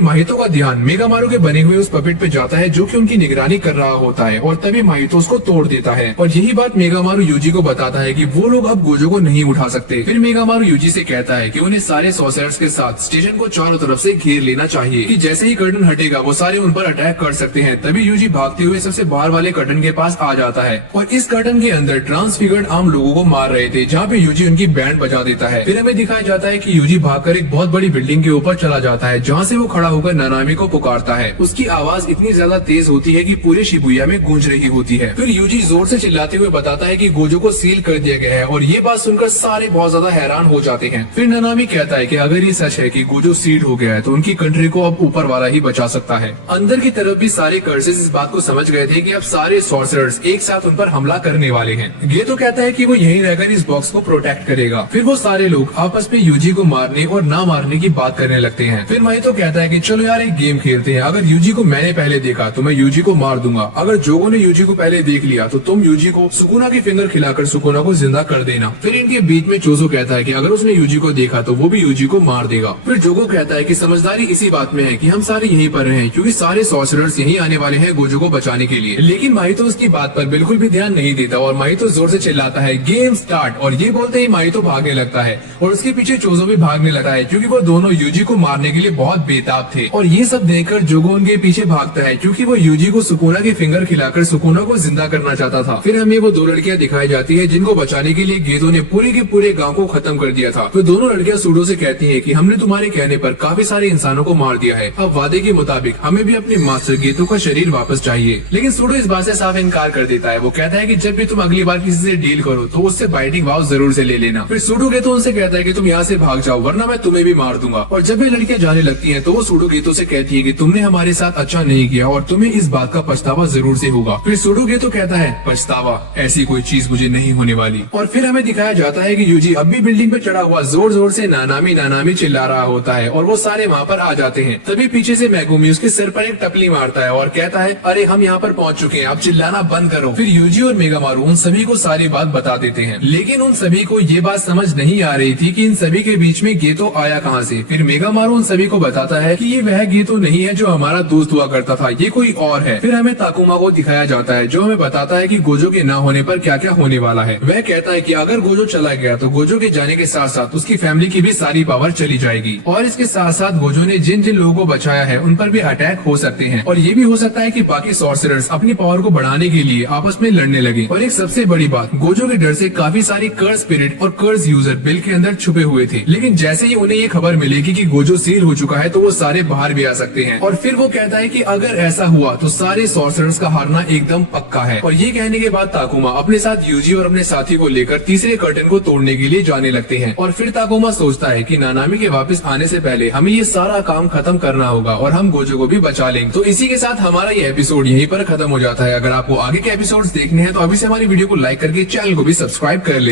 माहितो का ध्यान मेगामारू के बने हुए उस पपेट पे जाता है जो कि उनकी निगरानी कर रहा होता है और तभी माहितो उसको तोड़ देता है। और यही बात मेगामारू यूजी को बताता है कि वो लोग अब गोजो को नहीं उठा सकते। फिर मेगामारू यूजी से कहता है कि उन्हें सारे सॉर्सरर्स के साथ स्टेशन को चारों तरफ से घेर लेना चाहिए कि जैसे ही कर्टन हटेगा वो सारे उन पर अटैक कर सकते हैं। तभी यूजी भागते हुए सबसे बाहर वाले कर्टन के पास आ जाता है और इस कर्टन के अंदर ट्रांसफिगर्ड आम लोगों को मार रहे थे, जहाँ पे यूजी उनकी बैंड बजा देता है। फिर हमें दिखाया जाता है कि यूजी भागकर एक बहुत बड़ी बिल्डिंग के ऊपर चला जाता है जहाँ से वो खड़ा होकर नानामी को पुकारता है। उसकी आवाज इतनी ज्यादा तेज होती है कि पूरे शिबुया में गूंज रही होती है। फिर यूजी जोर से चिल्लाते हुए बताता है कि गोजो को सील कर दिया गया है और ये बात सुनकर सारे बहुत ज्यादा हैरान हो जाते हैं। फिर नानामी कहता है कि अगर ये सच है कि गोजो सील्ड हो गया है तो उनकी कंट्री को अब ऊपर वाला ही बचा सकता है। अंदर की तरफ भी सारे कर्सेस इस बात को समझ गए थे कि अब सारे सॉर्सरर्स एक साथ उन पर हमला करने वाले हैं। गेतो कहता है कि वो यहीं रहकर इस बॉक्स को प्रोटेक्ट करेगा। फिर वो सारे लोग आपस में यूजी को मारने और ना मारने की बात करने लगते हैं। फिर माहितो कहता है कि चलो यार एक गेम खेलते हैं, अगर यूजी को मैंने पहले देखा तो मैं यूजी को मार दूंगा, अगर जोगो ने यूजी को पहले देख लिया तो तुम यूजी को सुकुना की फिंगर खिलाकर सुकुना को जिंदा कर देना। फिर इनके बीच में चोजो कहता है कि अगर उसने यूजी को देखा तो वो भी यूजी को मार देगा। फिर जोगो कहता है कि समझदारी इसी बात में है कि हम सारे यहीं पर हैं क्योंकि सारे सॉर्सरर्स यहीं आने वाले हैं गोजो को बचाने के लिए। लेकिन माहितो उसकी बात पर बिल्कुल भी ध्यान नहीं देता और माहितो जोर से चिल्लाता है गेम स्टार्ट, और ये बोलते ही माहितो भागने लगता है और उसके पीछे चोजो भी भागने लगता है क्योंकि वो दोनों यूजी को मारने के लिए बहुत बेताब थे। और ये सब देखकर जोगो उनके पीछे भागता है क्योंकि वो यूजी को सुकुना की फिंगर खिलाकर सुकुना को जिंदा करना चाहता था। फिर हमें वो दो लड़कियां दिखाई जाती है जिनको बचाने के लिए गेतो ने पूरे के पूरे गांव को खत्म कर दिया था। तो दोनों लड़कियां सूडो से कहती हैं कि हमने तुम्हारे कहने पर काफी सारे इंसानों को मार दिया है, अब वादे के मुताबिक हमें भी अपने मास्टर गेतो का शरीर वापस चाहिए। लेकिन सूडो इस बात से साफ इनकार कर देता है। वो कहता है कि जब भी तुम अगली बार किसी से डील करो तो उससे बाइटिंग वाव जरूर से ले लेना। फिर सूडो गेतो उनसे कहता है कि तुम यहाँ से भाग जाओ वरना मैं तुम्हें भी मार दूंगा। और जब ये लड़कियां जाने लगती हैं तो वो सूडो गेतो से कहती है कि तुमने हमारे साथ अच्छा नहीं किया और तुम्हें इस बात का पछतावा जरूर से होगा। फिर सूडो गेतो कहता है पछतावा, ऐसी कोई चीज मुझे नहीं होने वाली। और फिर हमें दिखाया जाता है कि यूजी अब भी बिल्डिंग पर चढ़ा हुआ जोर जोर से नानामी नानामी चिल्ला रहा होता है और वो सारे वहाँ पर आ जाते हैं। तभी पीछे से मेगुमी उसके सिर पर एक टपली मारता है और कहता है अरे हम यहाँ पर पहुँच चुके हैं, अब चिल्लाना बंद करो। फिर यूजी और मेगामारू उन सभी को सारी बात बता देते हैं, लेकिन उन सभी को ये बात समझ नहीं आ रही थी कि इन सभी के बीच में गेतो आया कहाँ से। फिर मेगामारू उन सभी को बताता है कि ये वह गेतो नहीं है जो हमारा दोस्त हुआ करता था, ये कोई और है। फिर हमें ताकुमा को दिखाया जाता है जो हमें बताता है कि गोजो के ना होने पर क्या क्या होने वाला है। वह कहता है कि अगर गोजो चला गया तो गोजो के जाने के साथ साथ उसकी फैमिली की भी सारी पावर चली जाएगी और इसके साथ साथ गोजो ने जिन जिन लोगों को बचाया है उन पर भी अटैक हो सकते हैं और ये भी हो सकता है कि बाकी सॉर्सरर्स अपनी पावर को बढ़ाने के लिए आपस में लड़ने लगे। और एक सबसे बड़ी बात, गोजो के डर से काफी सारी कर्स स्पिरिट और कर्स यूजर बिल के अंदर छुपे हुए थे, लेकिन जैसे ही उन्हें ये खबर मिलेगी कि गोजो सील हो चुका है तो वो सारे बाहर भी आ सकते हैं। और फिर वो कहता है कि अगर ऐसा हुआ तो सारे सॉर्सरर्स का हारना एकदम पक्का है। और ये कहने के बाद ताकुमा अपने साथ यूजी और अपने साथी को लेकर तीसरे कर्टन को तोड़ने के लिए जाने लगते हैं। और फिर ताकुमा सोचता है कि नानामी के वापस आने से पहले हमें ये सारा काम खत्म करना होगा और हम गोजो को भी बचा लेंगे। तो इसी के साथ हमारा ये एपिसोड यहीं पर खत्म हो जाता है। अगर आपको आगे के एपिसोड्स देखने हैं तो अभी से हमारी वीडियो को लाइक करके चैनल को भी सब्सक्राइब कर ले।